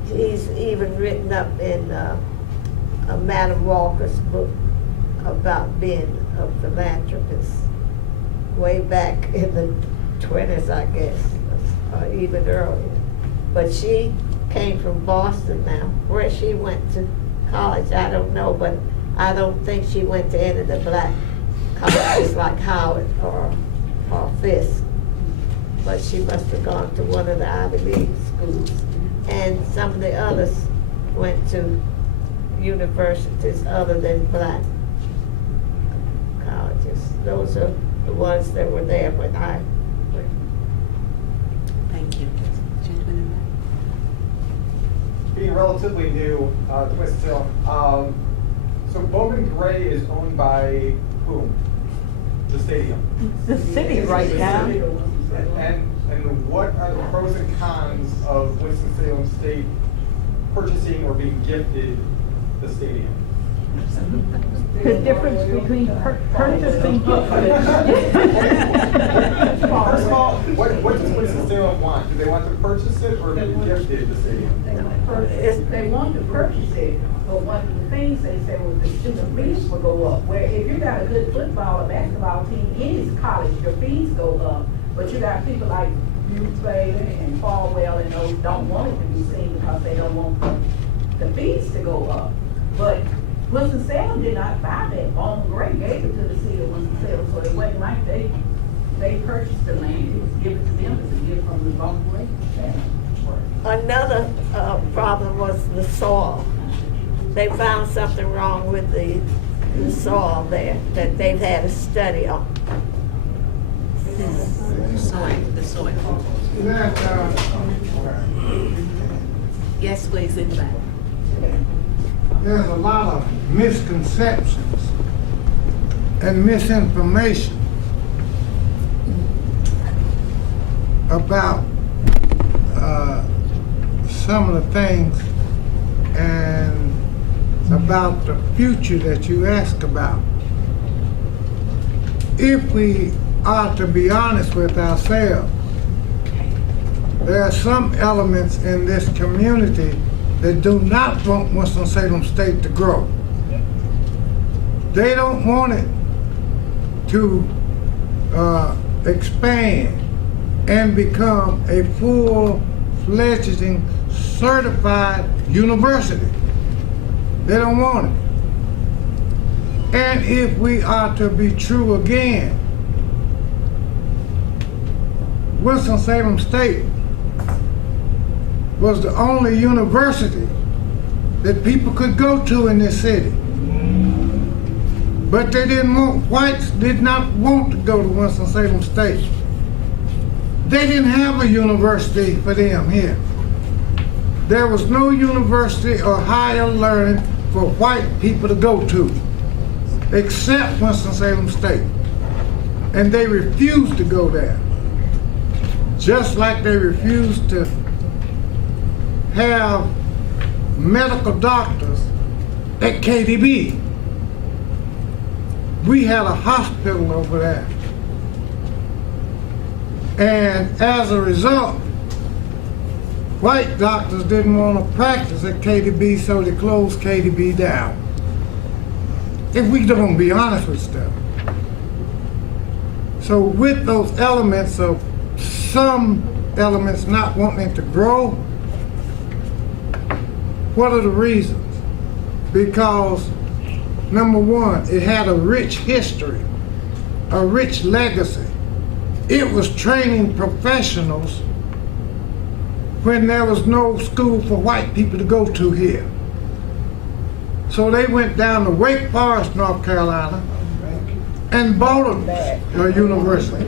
He's even written up in Madam Walker's book about being a philanthropist way back in the 20s, I guess, or even earlier. But she came from Boston now. Where she went to college, I don't know, but I don't think she went to any of the black colleges like Howard or Fisk. But she must have gone to one of the Ivy League schools. And some of the others went to universities other than black colleges. Those are the ones that were there when I went. Thank you. Gentleman Being relatively new to Winston-Salem, so Bowman Gray is owned by whom? The stadium. The city right now. And what are the pros and cons of Winston-Salem State purchasing or being gifted the stadium? The difference between purchasing. First of all, what does Winston-Salem want? Do they want to purchase it or be gifted the stadium? They want to purchase it, but one of the things they say was the student fees will go up. Where if you got a good football or basketball team in this college, your fees go up. But you got people like Ruth Bader and Falwell and those don't want it to be seen because they don't want the fees to go up. But Winston-Salem did not buy that. Bowman Gray gave it to the city of Winston-Salem, so it wasn't like they purchased the land. It was given to them as a gift from the Bowman Gray family. Another problem was the soil. They found something wrong with the soil there that they've had a study on. The soil. Yes, please, in fact. There's a lot of misconceptions and misinformation about some of the things and about the future that you ask about. If we are to be honest with ourselves, there are some elements in this community that do not want Winston-Salem State to grow. They don't want it to expand. and become a full-fledged certified university. They don't want it. And if we are to be true again, Winston-Salem State was the only university that people could go to in this city. But they didn't want, whites did not want to go to Winston-Salem State. They didn't have a university for them here. There was no university or higher learning for white people to go to, except Winston-Salem State. And they refused to go there. Just like they refused to have medical doctors at KDB. We had a hospital over there. And as a result, white doctors didn't want to practice at KDB, so they closed KDB down. If we don't be honest with stuff. So with those elements of some elements not wanting to grow, what are the reasons? Because number one, it had a rich history, a rich legacy. It was training professionals when there was no school for white people to go to here. So they went down to Wake Forest, North Carolina, and bought a university.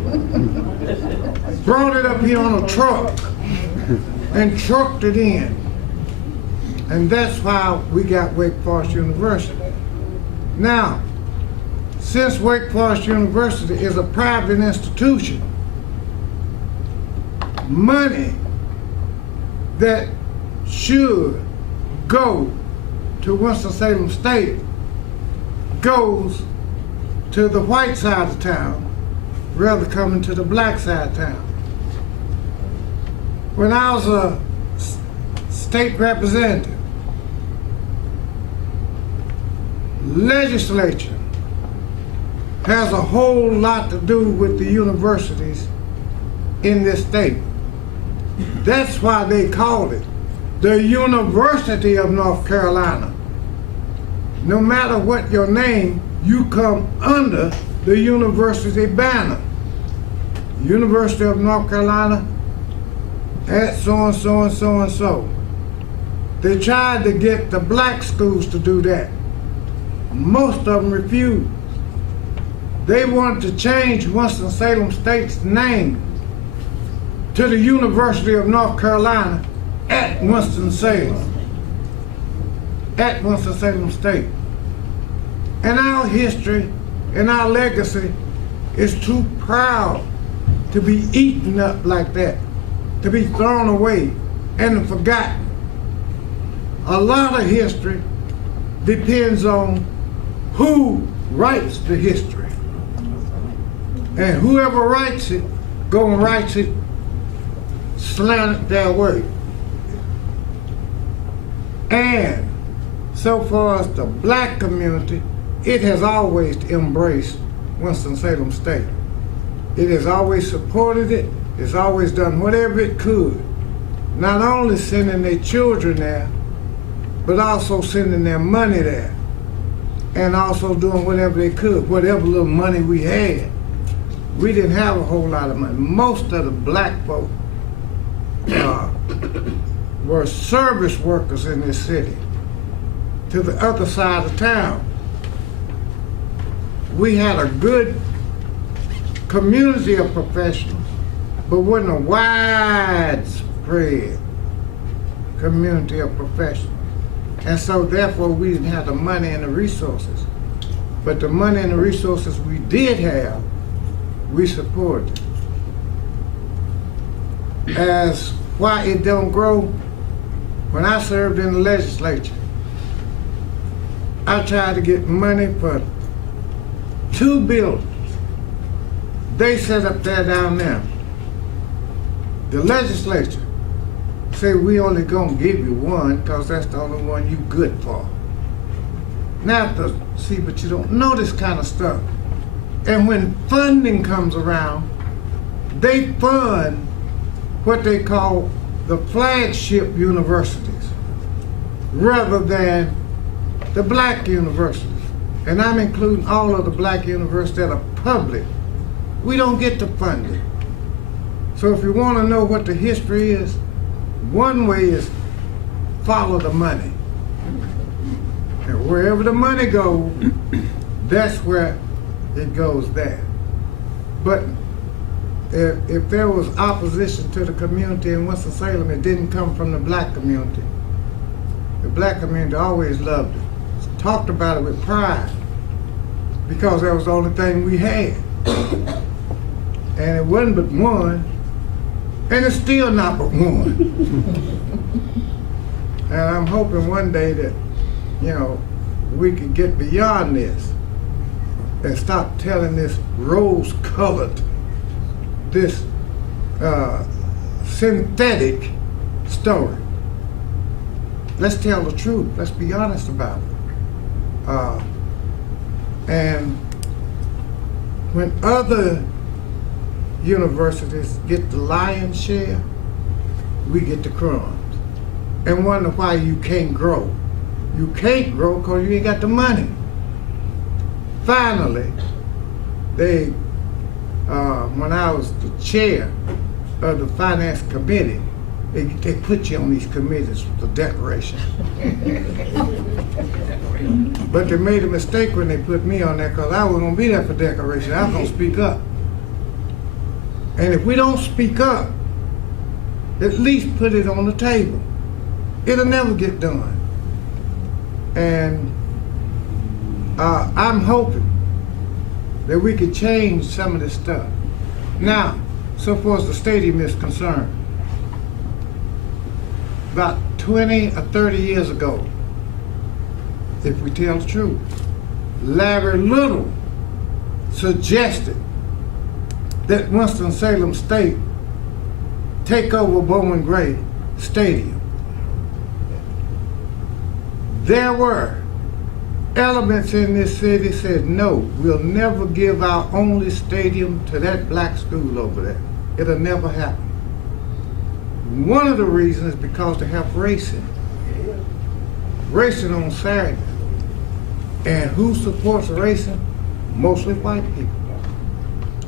Brought it up here on a truck and trucked it in. And that's why we got Wake Forest University. Now, since Wake Forest University is a private institution, money that should go to Winston-Salem State goes to the white side of town, rather coming to the black side of town. When I was a state representative, legislature has a whole lot to do with the universities in this state. That's why they called it the University of North Carolina. No matter what your name, you come under the university banner. University of North Carolina at so-and-so and so-and-so. They tried to get the black schools to do that. Most of them refused. They wanted to change Winston-Salem State's name to the University of North Carolina at Winston-Salem. At Winston-Salem State. And our history and our legacy is too proud to be eaten up like that, to be thrown away and forgotten. A lot of history depends on who writes the history. And whoever writes it, gonna write it slanted their way. And so far as the black community, it has always embraced Winston-Salem State. It has always supported it. It's always done whatever it could. Not only sending their children there, but also sending their money there. And also doing whatever they could, whatever little money we had. We didn't have a whole lot of money. Most of the black folk were service workers in this city to the other side of town. We had a good community of professionals, but wasn't a widespread community of professionals. And so therefore we didn't have the money and the resources. But the money and the resources we did have, we supported. As why it don't grow, when I served in the legislature, I tried to get money for 2 buildings. They set up there down there. The legislature say we only gonna give you one because that's the only one you good for. Now, see, but you don't know this kind of stuff. And when funding comes around, they fund what they call the flagship universities rather than the black universities. And I'm including all of the black universities that are public. We don't get the funding. So if you want to know what the history is, one way is follow the money. And wherever the money goes, that's where it goes there. But if there was opposition to the community in Winston-Salem, it didn't come from the black community. The black community always loved it, talked about it with pride, because that was the only thing we had. And it wasn't but one, and it's still not but one. And I'm hoping one day that, we could get beyond this and stop telling this rose-colored, this synthetic story. Let's tell the truth. Let's be honest about it. And when other universities get the lion's share, we get the crumbs. And wonder why you can't grow. You can't grow because you ain't got the money. Finally, they, when I was the chair of the finance committee, they put you on these committees for decoration. But they made a mistake when they put me on there, because I wasn't gonna be there for decoration. I was gonna speak up. And if we don't speak up, at least put it on the table. It'll never get done. And I'm hoping that we could change some of this stuff. Now, so far as the stadium is concerned, about 20 or 30 years ago, if we tell the truth, Larry Little suggested that Winston-Salem State take over Bowman Gray Stadium. There were elements in this city said, no, we'll never give our only stadium to that black school over there. It'll never happen. One of the reasons is because they have racing. Racing on Saturday. And who supports racing? Mostly white people.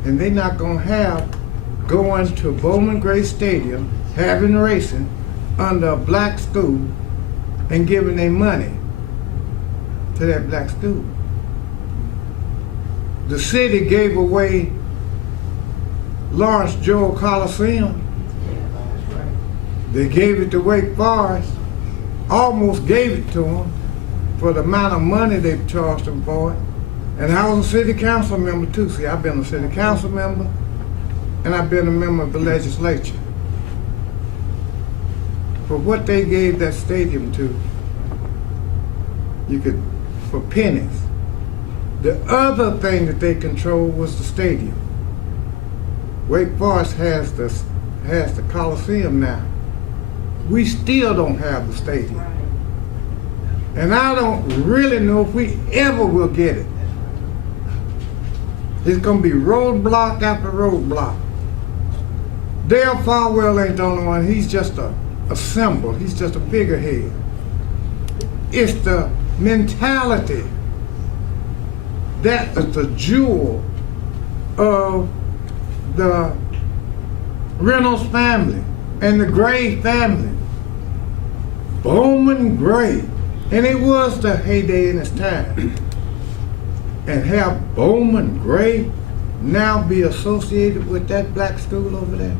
And they're not gonna have going to Bowman Gray Stadium, having racing under a black school and giving their money to that black school. The city gave away Lawrence Joel Coliseum. They gave it to Wake Forest, almost gave it to them for the amount of money they charged them for it. And I was a city council member too. See, I've been a city council member and I've been a member of the legislature. For what they gave that stadium to, you could, for pennies. The other thing that they controlled was the stadium. Wake Forest has the Coliseum now. We still don't have the stadium. And I don't really know if we ever will get it. It's gonna be roadblock after roadblock. Dale Farwell ain't the only one. He's just a symbol. He's just a figurehead. It's the mentality that is the jewel of the Reynolds family and the Gray family. Bowman Gray. And it was the heyday in its time. And have Bowman Gray now be associated with that black school over there?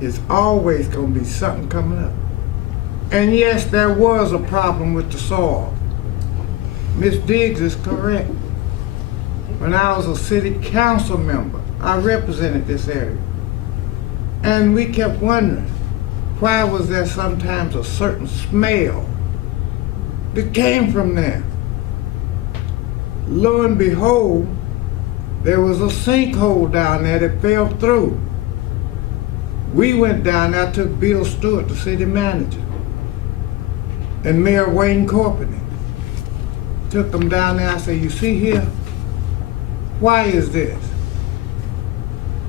It's always going to be something coming up. And yes, there was a problem with the soil. Miss Diggs is correct. When I was a city council member, I represented this area. And we kept wondering, why was there sometimes a certain smell that came from there? Lo and behold, there was a sinkhole down there that fell through. We went down there, took Bill Stewart, the city manager, and Mayor Wayne Corpany. Took them down there, I said, you see here, why is this?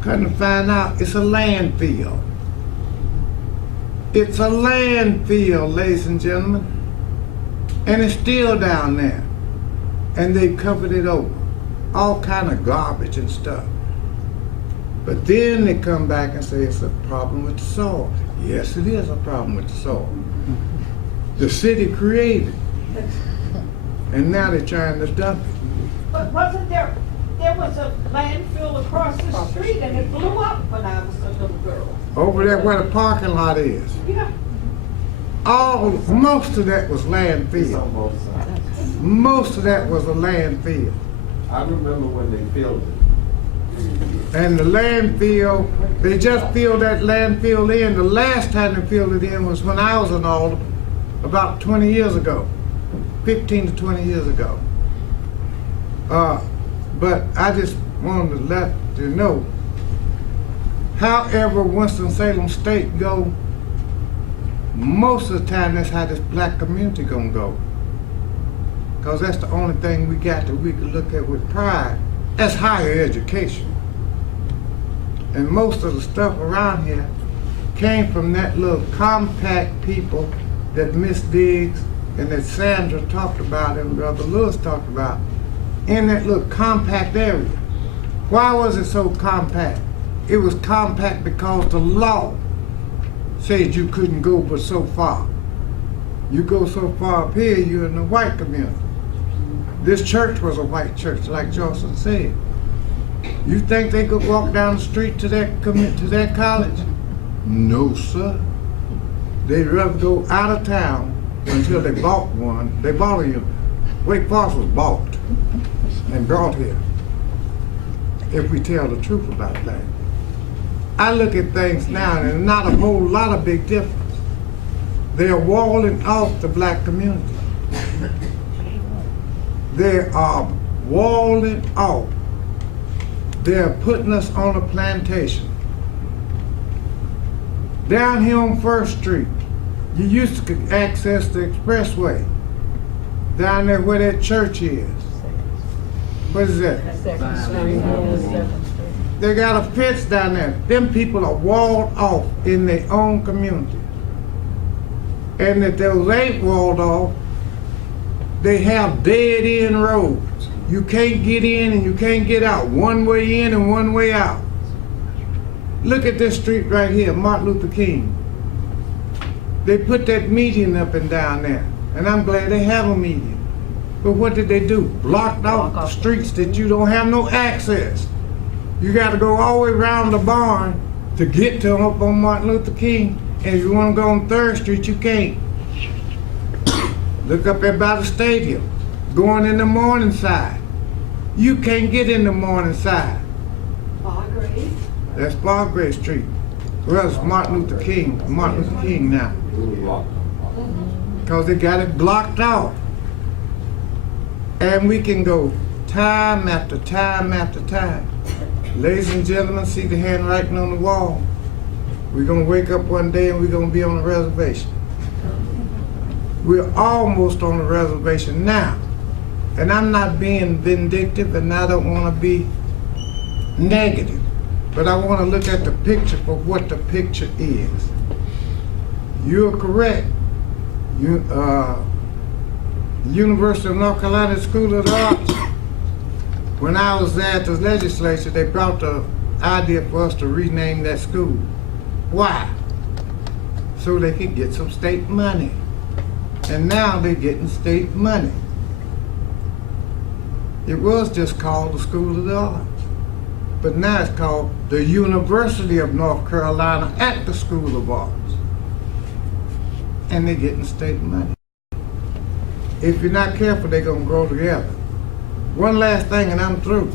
Come to find out, it's a landfill. It's a landfill, ladies and gentlemen. And it's still down there. And they covered it over. All kind of garbage and stuff. But then they come back and say it's a problem with the soil. Yes, it is a problem with the soil. The city created it. And now they're trying to dump it. But wasn't there was a landfill across the street and it blew up when I was a little girl. Over there where the parking lot is. Yeah. Most of that was landfill. Most of that was a landfill. I remember when they filled it. And the landfill, they just filled that landfill in. The last time they filled it in was when I was an alderman, about 20 years ago, 15 to 20 years ago. But I just wanted to let you know, however Winston-Salem State go, most of the time that's how this black community gonna go. Because that's the only thing we got that we can look at with pride. That's higher education. And most of the stuff around here came from that little compact people that Miss Diggs and that Sandra talked about and Brother Lewis talked about in that little compact area. Why was it so compact? It was compact because the law said you couldn't go but so far. You go so far up here, you're in the white community. This church was a white church, like Johnson said. You think they could walk down the street to that college? No, sir. They'd rather go out of town until they bought one. They bought a Wake Forest was bought and brought here, if we tell the truth about that. I look at things now and there's not a whole lot of big difference. They're walling off the black community. They are walling off. They're putting us on a plantation. Down here on 1st Street, you used to access the expressway. Down there where that church is. What is that? They got a fence down there. Them people are walled off in their own community. And if those ain't walled off, they have dead-end roads. You can't get in and you can't get out. One way in and one way out. Look at this street right here, Martin Luther King. They put that median up and down there. And I'm glad they have a median. But what did they do? Blocked off the streets that you don't have no access. You got to go all the way around the barn to get to them up on Martin Luther King. And if you want to go on 3rd Street, you can't. Look up there by the stadium, going in the Morningside. You can't get in the Morningside. Bargrave? That's Bargrave Street. Well, it's Martin Luther King now. Because they got it blocked off. And we can go time after time after time. Ladies and gentlemen, see the handwriting on the wall. We're going to wake up one day and we're going to be on a reservation. We're almost on a reservation now. And I'm not being vindictive and I don't want to be negative. But I want to look at the picture for what the picture is. You're correct. University of North Carolina School of the Arts. When I was there at the legislature, they brought the idea for us to rename that school. Why? So they could get some state money. And now they're getting state money. It was just called the School of the Arts. But now it's called the University of North Carolina at the School of Arts. And they're getting state money. If you're not careful, they're going to grow together. One last thing and I'm through.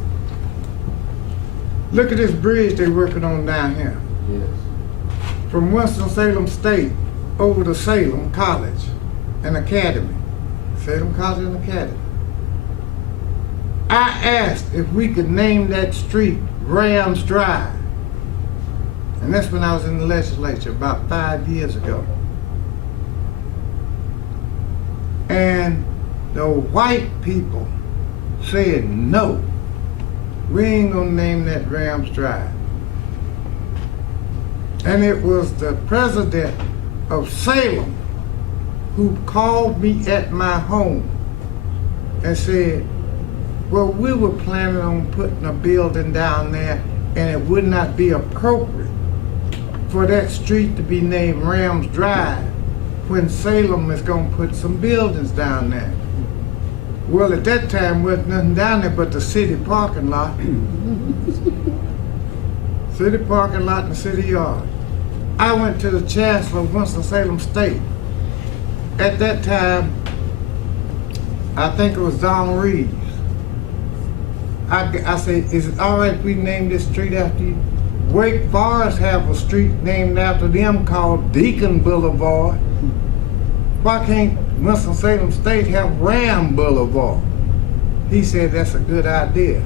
Look at this bridge they're working on down here. Yes. From Winston-Salem State over to Salem College and Academy. Salem College and Academy. I asked if we could name that street Rams Drive. And that's when I was in the legislature about 5 years ago. And the white people said, no, we ain't gonna name that Rams Drive. And it was the president of Salem who called me at my home and said, well, we were planning on putting a building down there, and it would not be appropriate for that street to be named Rams Drive when Salem is going to put some buildings down there. Well, at that time, there wasn't nothing down there but the city parking lot. City parking lot and the city yard. I went to the chancellor of Winston-Salem State. At that time, I think it was Donald Reeves. I said, is it all right if we name this street after you? Wake Forest have a street named after them called Deacon Boulevard. Why can't Winston-Salem State have Ram Boulevard? He said, that's a good idea.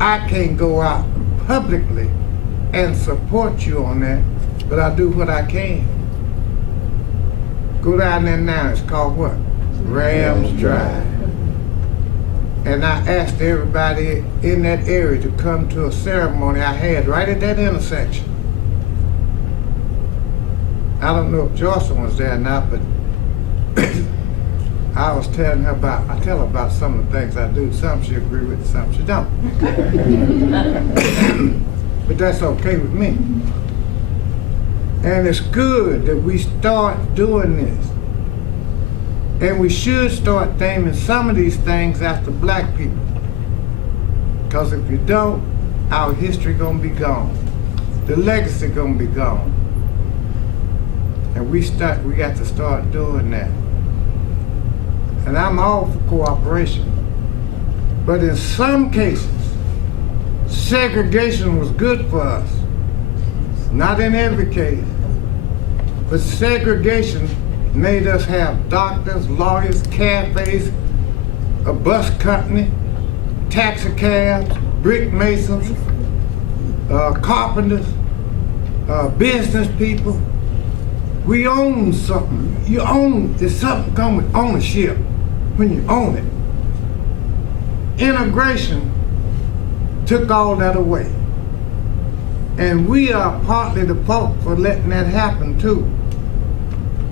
I can't go out publicly and support you on that, but I do what I can. Go down there now, it's called what? Rams Drive. And I asked everybody in that area to come to a ceremony I had right at that intersection. I don't know if Jocelyn was there or not, but I was telling her about, I tell her about some of the things I do. Some she agree with, some she don't. But that's okay with me. And it's good that we start doing this. And we should start naming some of these things after black people. Because if you don't, our history gonna be gone. The legacy gonna be gone. And we got to start doing that. And I'm all for cooperation. But in some cases, segregation was good for us. Not in every case. But segregation made us have doctors, lawyers, cafes, a bus company, taxi cabs, brick masons, carpenters, business people. We own something. You own, there's something come with ownership when you own it. Integration took all that away. And we are partly the fault for letting that happen too.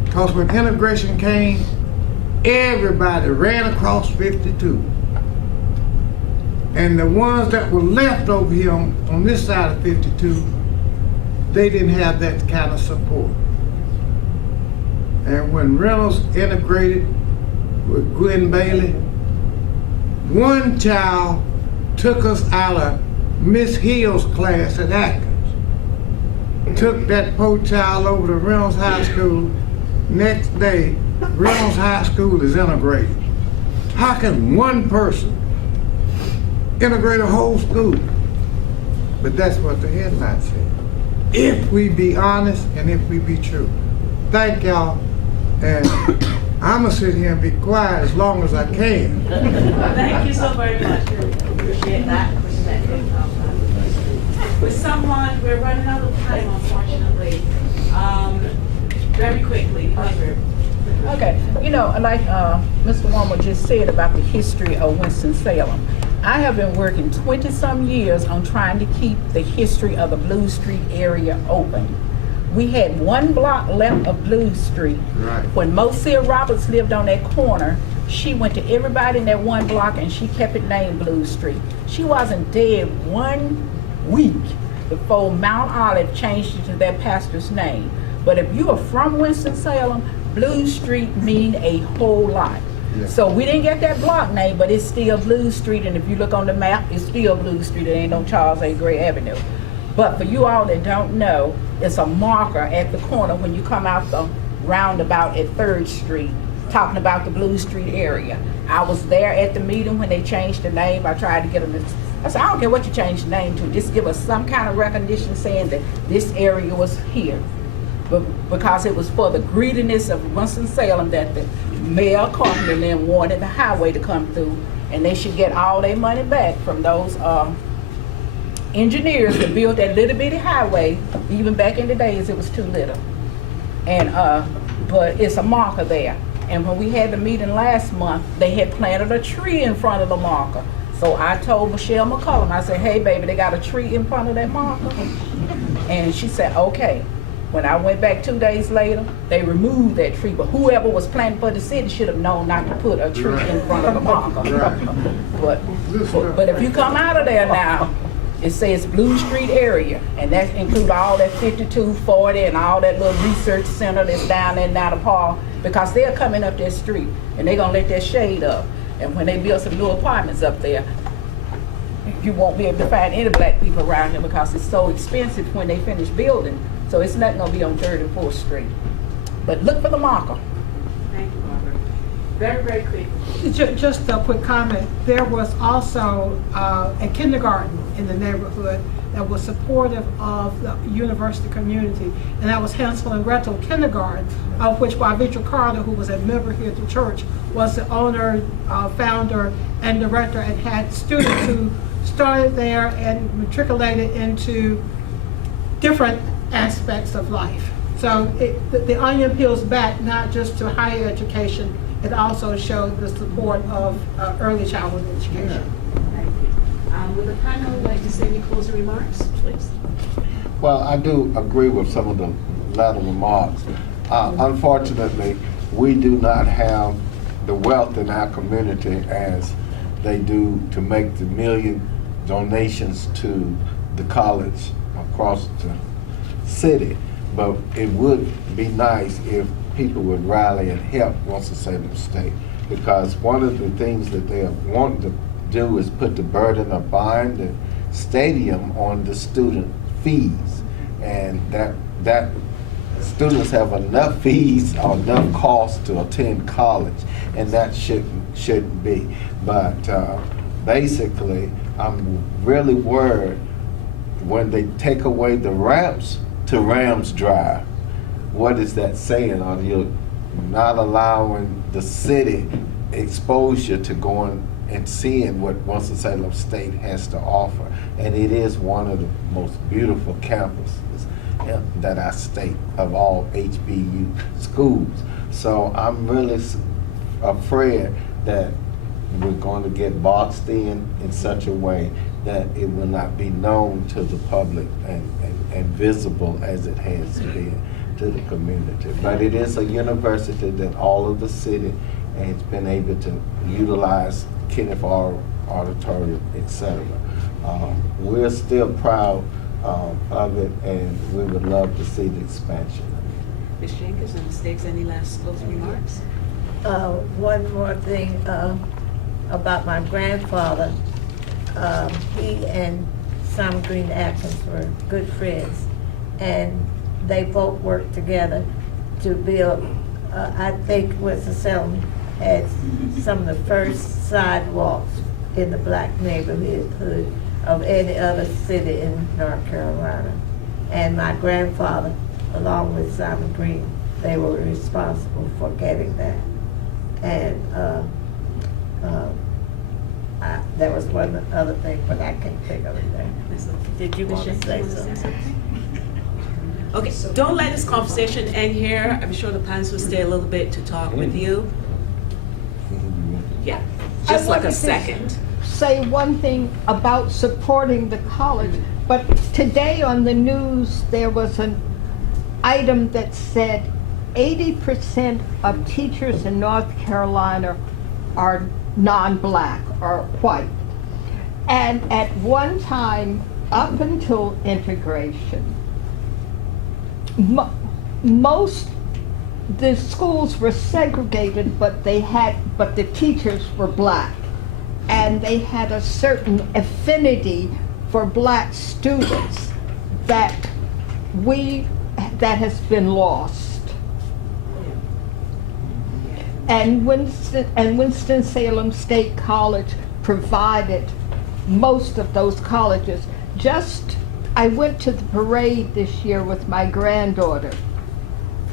Because when integration came, everybody ran across 52. And the ones that were left over here on this side of 52, they didn't have that kind of support. And when Reynolds integrated with Gwen Bailey, one child took us out of Miss Hill's class at Atkins. Took that poor child over to Reynolds High School. Next day, Reynolds High School is integrated. How can one person integrate a whole school? But that's what the headline said. If we be honest and if we be true. Thank y'all. And I'm gonna sit here and be quiet as long as I can. Thank you so very much. Appreciate that perspective. With someone, we're running out of time, unfortunately. Very quickly, because we're... Okay, you know, like Mr. Warmer just said about the history of Winston-Salem, I have been working 20-some years on trying to keep the history of the Blue Street area open. We had one block left of Blue Street. Right. When Mosia Roberts lived on that corner, she went to everybody in that one block and she kept it named Blue Street. She wasn't dead 1 week before Mount Olive changed it to their pastor's name. But if you are from Winston-Salem, Blue Street mean a whole lot. Yeah. So we didn't get that block name, but it's still Blue Street, and if you look on the map, it's still Blue Street. It ain't no Charles A. Gray Avenue. But for you all that don't know, it's a marker at the corner when you come out the roundabout at 3rd Street, talking about the Blue Street area. I was there at the meeting when they changed the name. I tried to get them to, I said, I don't care what you change the name to, just give us some kind of recognition saying that this area was here. But because it was for the greediness of Winston-Salem that the mayor Carpenter and them wanted the highway to come through, and they should get all their money back from those engineers that built that little bitty highway. Even back in the days, it was too little. And but it's a marker there. And when we had the meeting last month, they had planted a tree in front of the marker. So I told Michelle McCullum, I said, hey baby, they got a tree in front of that marker? And she said, okay. When I went back 2 days later, they removed that tree, but whoever was planning for the city should have known not to put a tree in front of the marker. But if you come out of there now, it says Blue Street area, and that includes all that 52, 40, and all that little research center that's down there now the park, because they're coming up that street, and they're gonna let that shade up. And when they build some new apartments up there, you won't be able to find any black people around here because it's so expensive when they finish building. So it's not gonna be on 3rd and 4th Street. But look for the marker. Thank you, Barbara. Very, very quick. Just a quick comment. There was also a kindergarten in the neighborhood that was supportive of the university community, and that was Hansel and Gretel Kindergarten, of which Victor Carter, who was a member here at the church, was the owner, founder, and director, and had students who started there and matriculated into different aspects of life. So the onion peels back not just to higher education, it also showed the support of early childhood education. Would the panel like to say any closing remarks, please? Well, I do agree with some of the latter remarks. Unfortunately, we do not have the wealth in our community as they do to make the million donations to the college across the city. But it would be nice if people would rally and help Winston-Salem State, because one of the things that they want to do is put the burden of buying the stadium on the student fees, and that students have enough fees or enough costs to attend college, and that shouldn't be. But basically, I'm really worried when they take away the ramps to Rams Drive. What is that saying? Are you not allowing the city exposure to going and seeing what Winston-Salem State has to offer? And it is one of the most beautiful campuses that our state of all HBU schools. So I'm really afraid that we're going to get boxed in such a way that it will not be known to the public and visible as it has been to the community. But it is a university that all of the city has been able to utilize, Kenneth Auditorium, etc. We're still proud of it, and we would love to see the expansion. Ms. Jenkins and Ms. Diggs, any last closing remarks? One more thing about my grandfather. He and Simon Green Atkins were good friends, and they both worked together to build, I think Winston-Salem had some of the first sidewalks in the black neighborhood of any other city in North Carolina. And my grandfather, along with Simon Green, they were responsible for getting that. And there was one other thing, but I can't think of it there. Did you want to say something? Okay, so don't let this conversation end here. I'm sure the panelists will stay a little bit to talk with you. Yeah, just like a second. Say one thing about supporting the college, but today on the news there was an item that said 80% of teachers in North Carolina are non-black or white. And at one time, up until integration, most the schools were segregated, but the teachers were black, and they had a certain affinity for black students that has been lost. And Winston-Salem State College provided most of those colleges. I went to the parade this year with my granddaughter,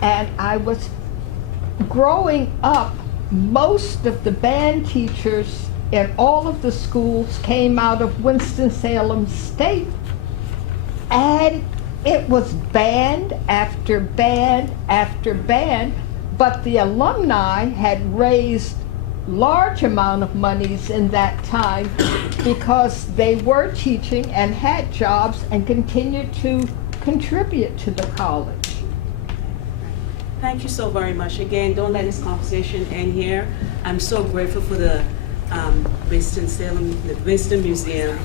and I was growing up, most of the band teachers in all of the schools came out of Winston-Salem State, and it was band after band after band, but the alumni had raised large amount of monies in that time because they were teaching and had jobs and continued to contribute to the college. thank you so very much. Again, don't let this conversation end here. I'm so grateful for the Winston-Salem, the Winston Museum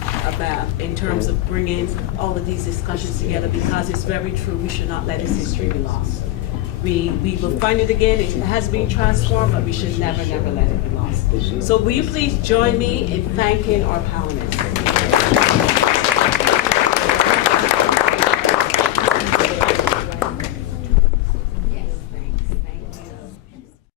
in terms of bringing all of these discussions together, because it's very true. We should not let this history be lost. We will find it again. It has been transformed, but we should never, never let it be lost. So will you please join me in thanking our panelists?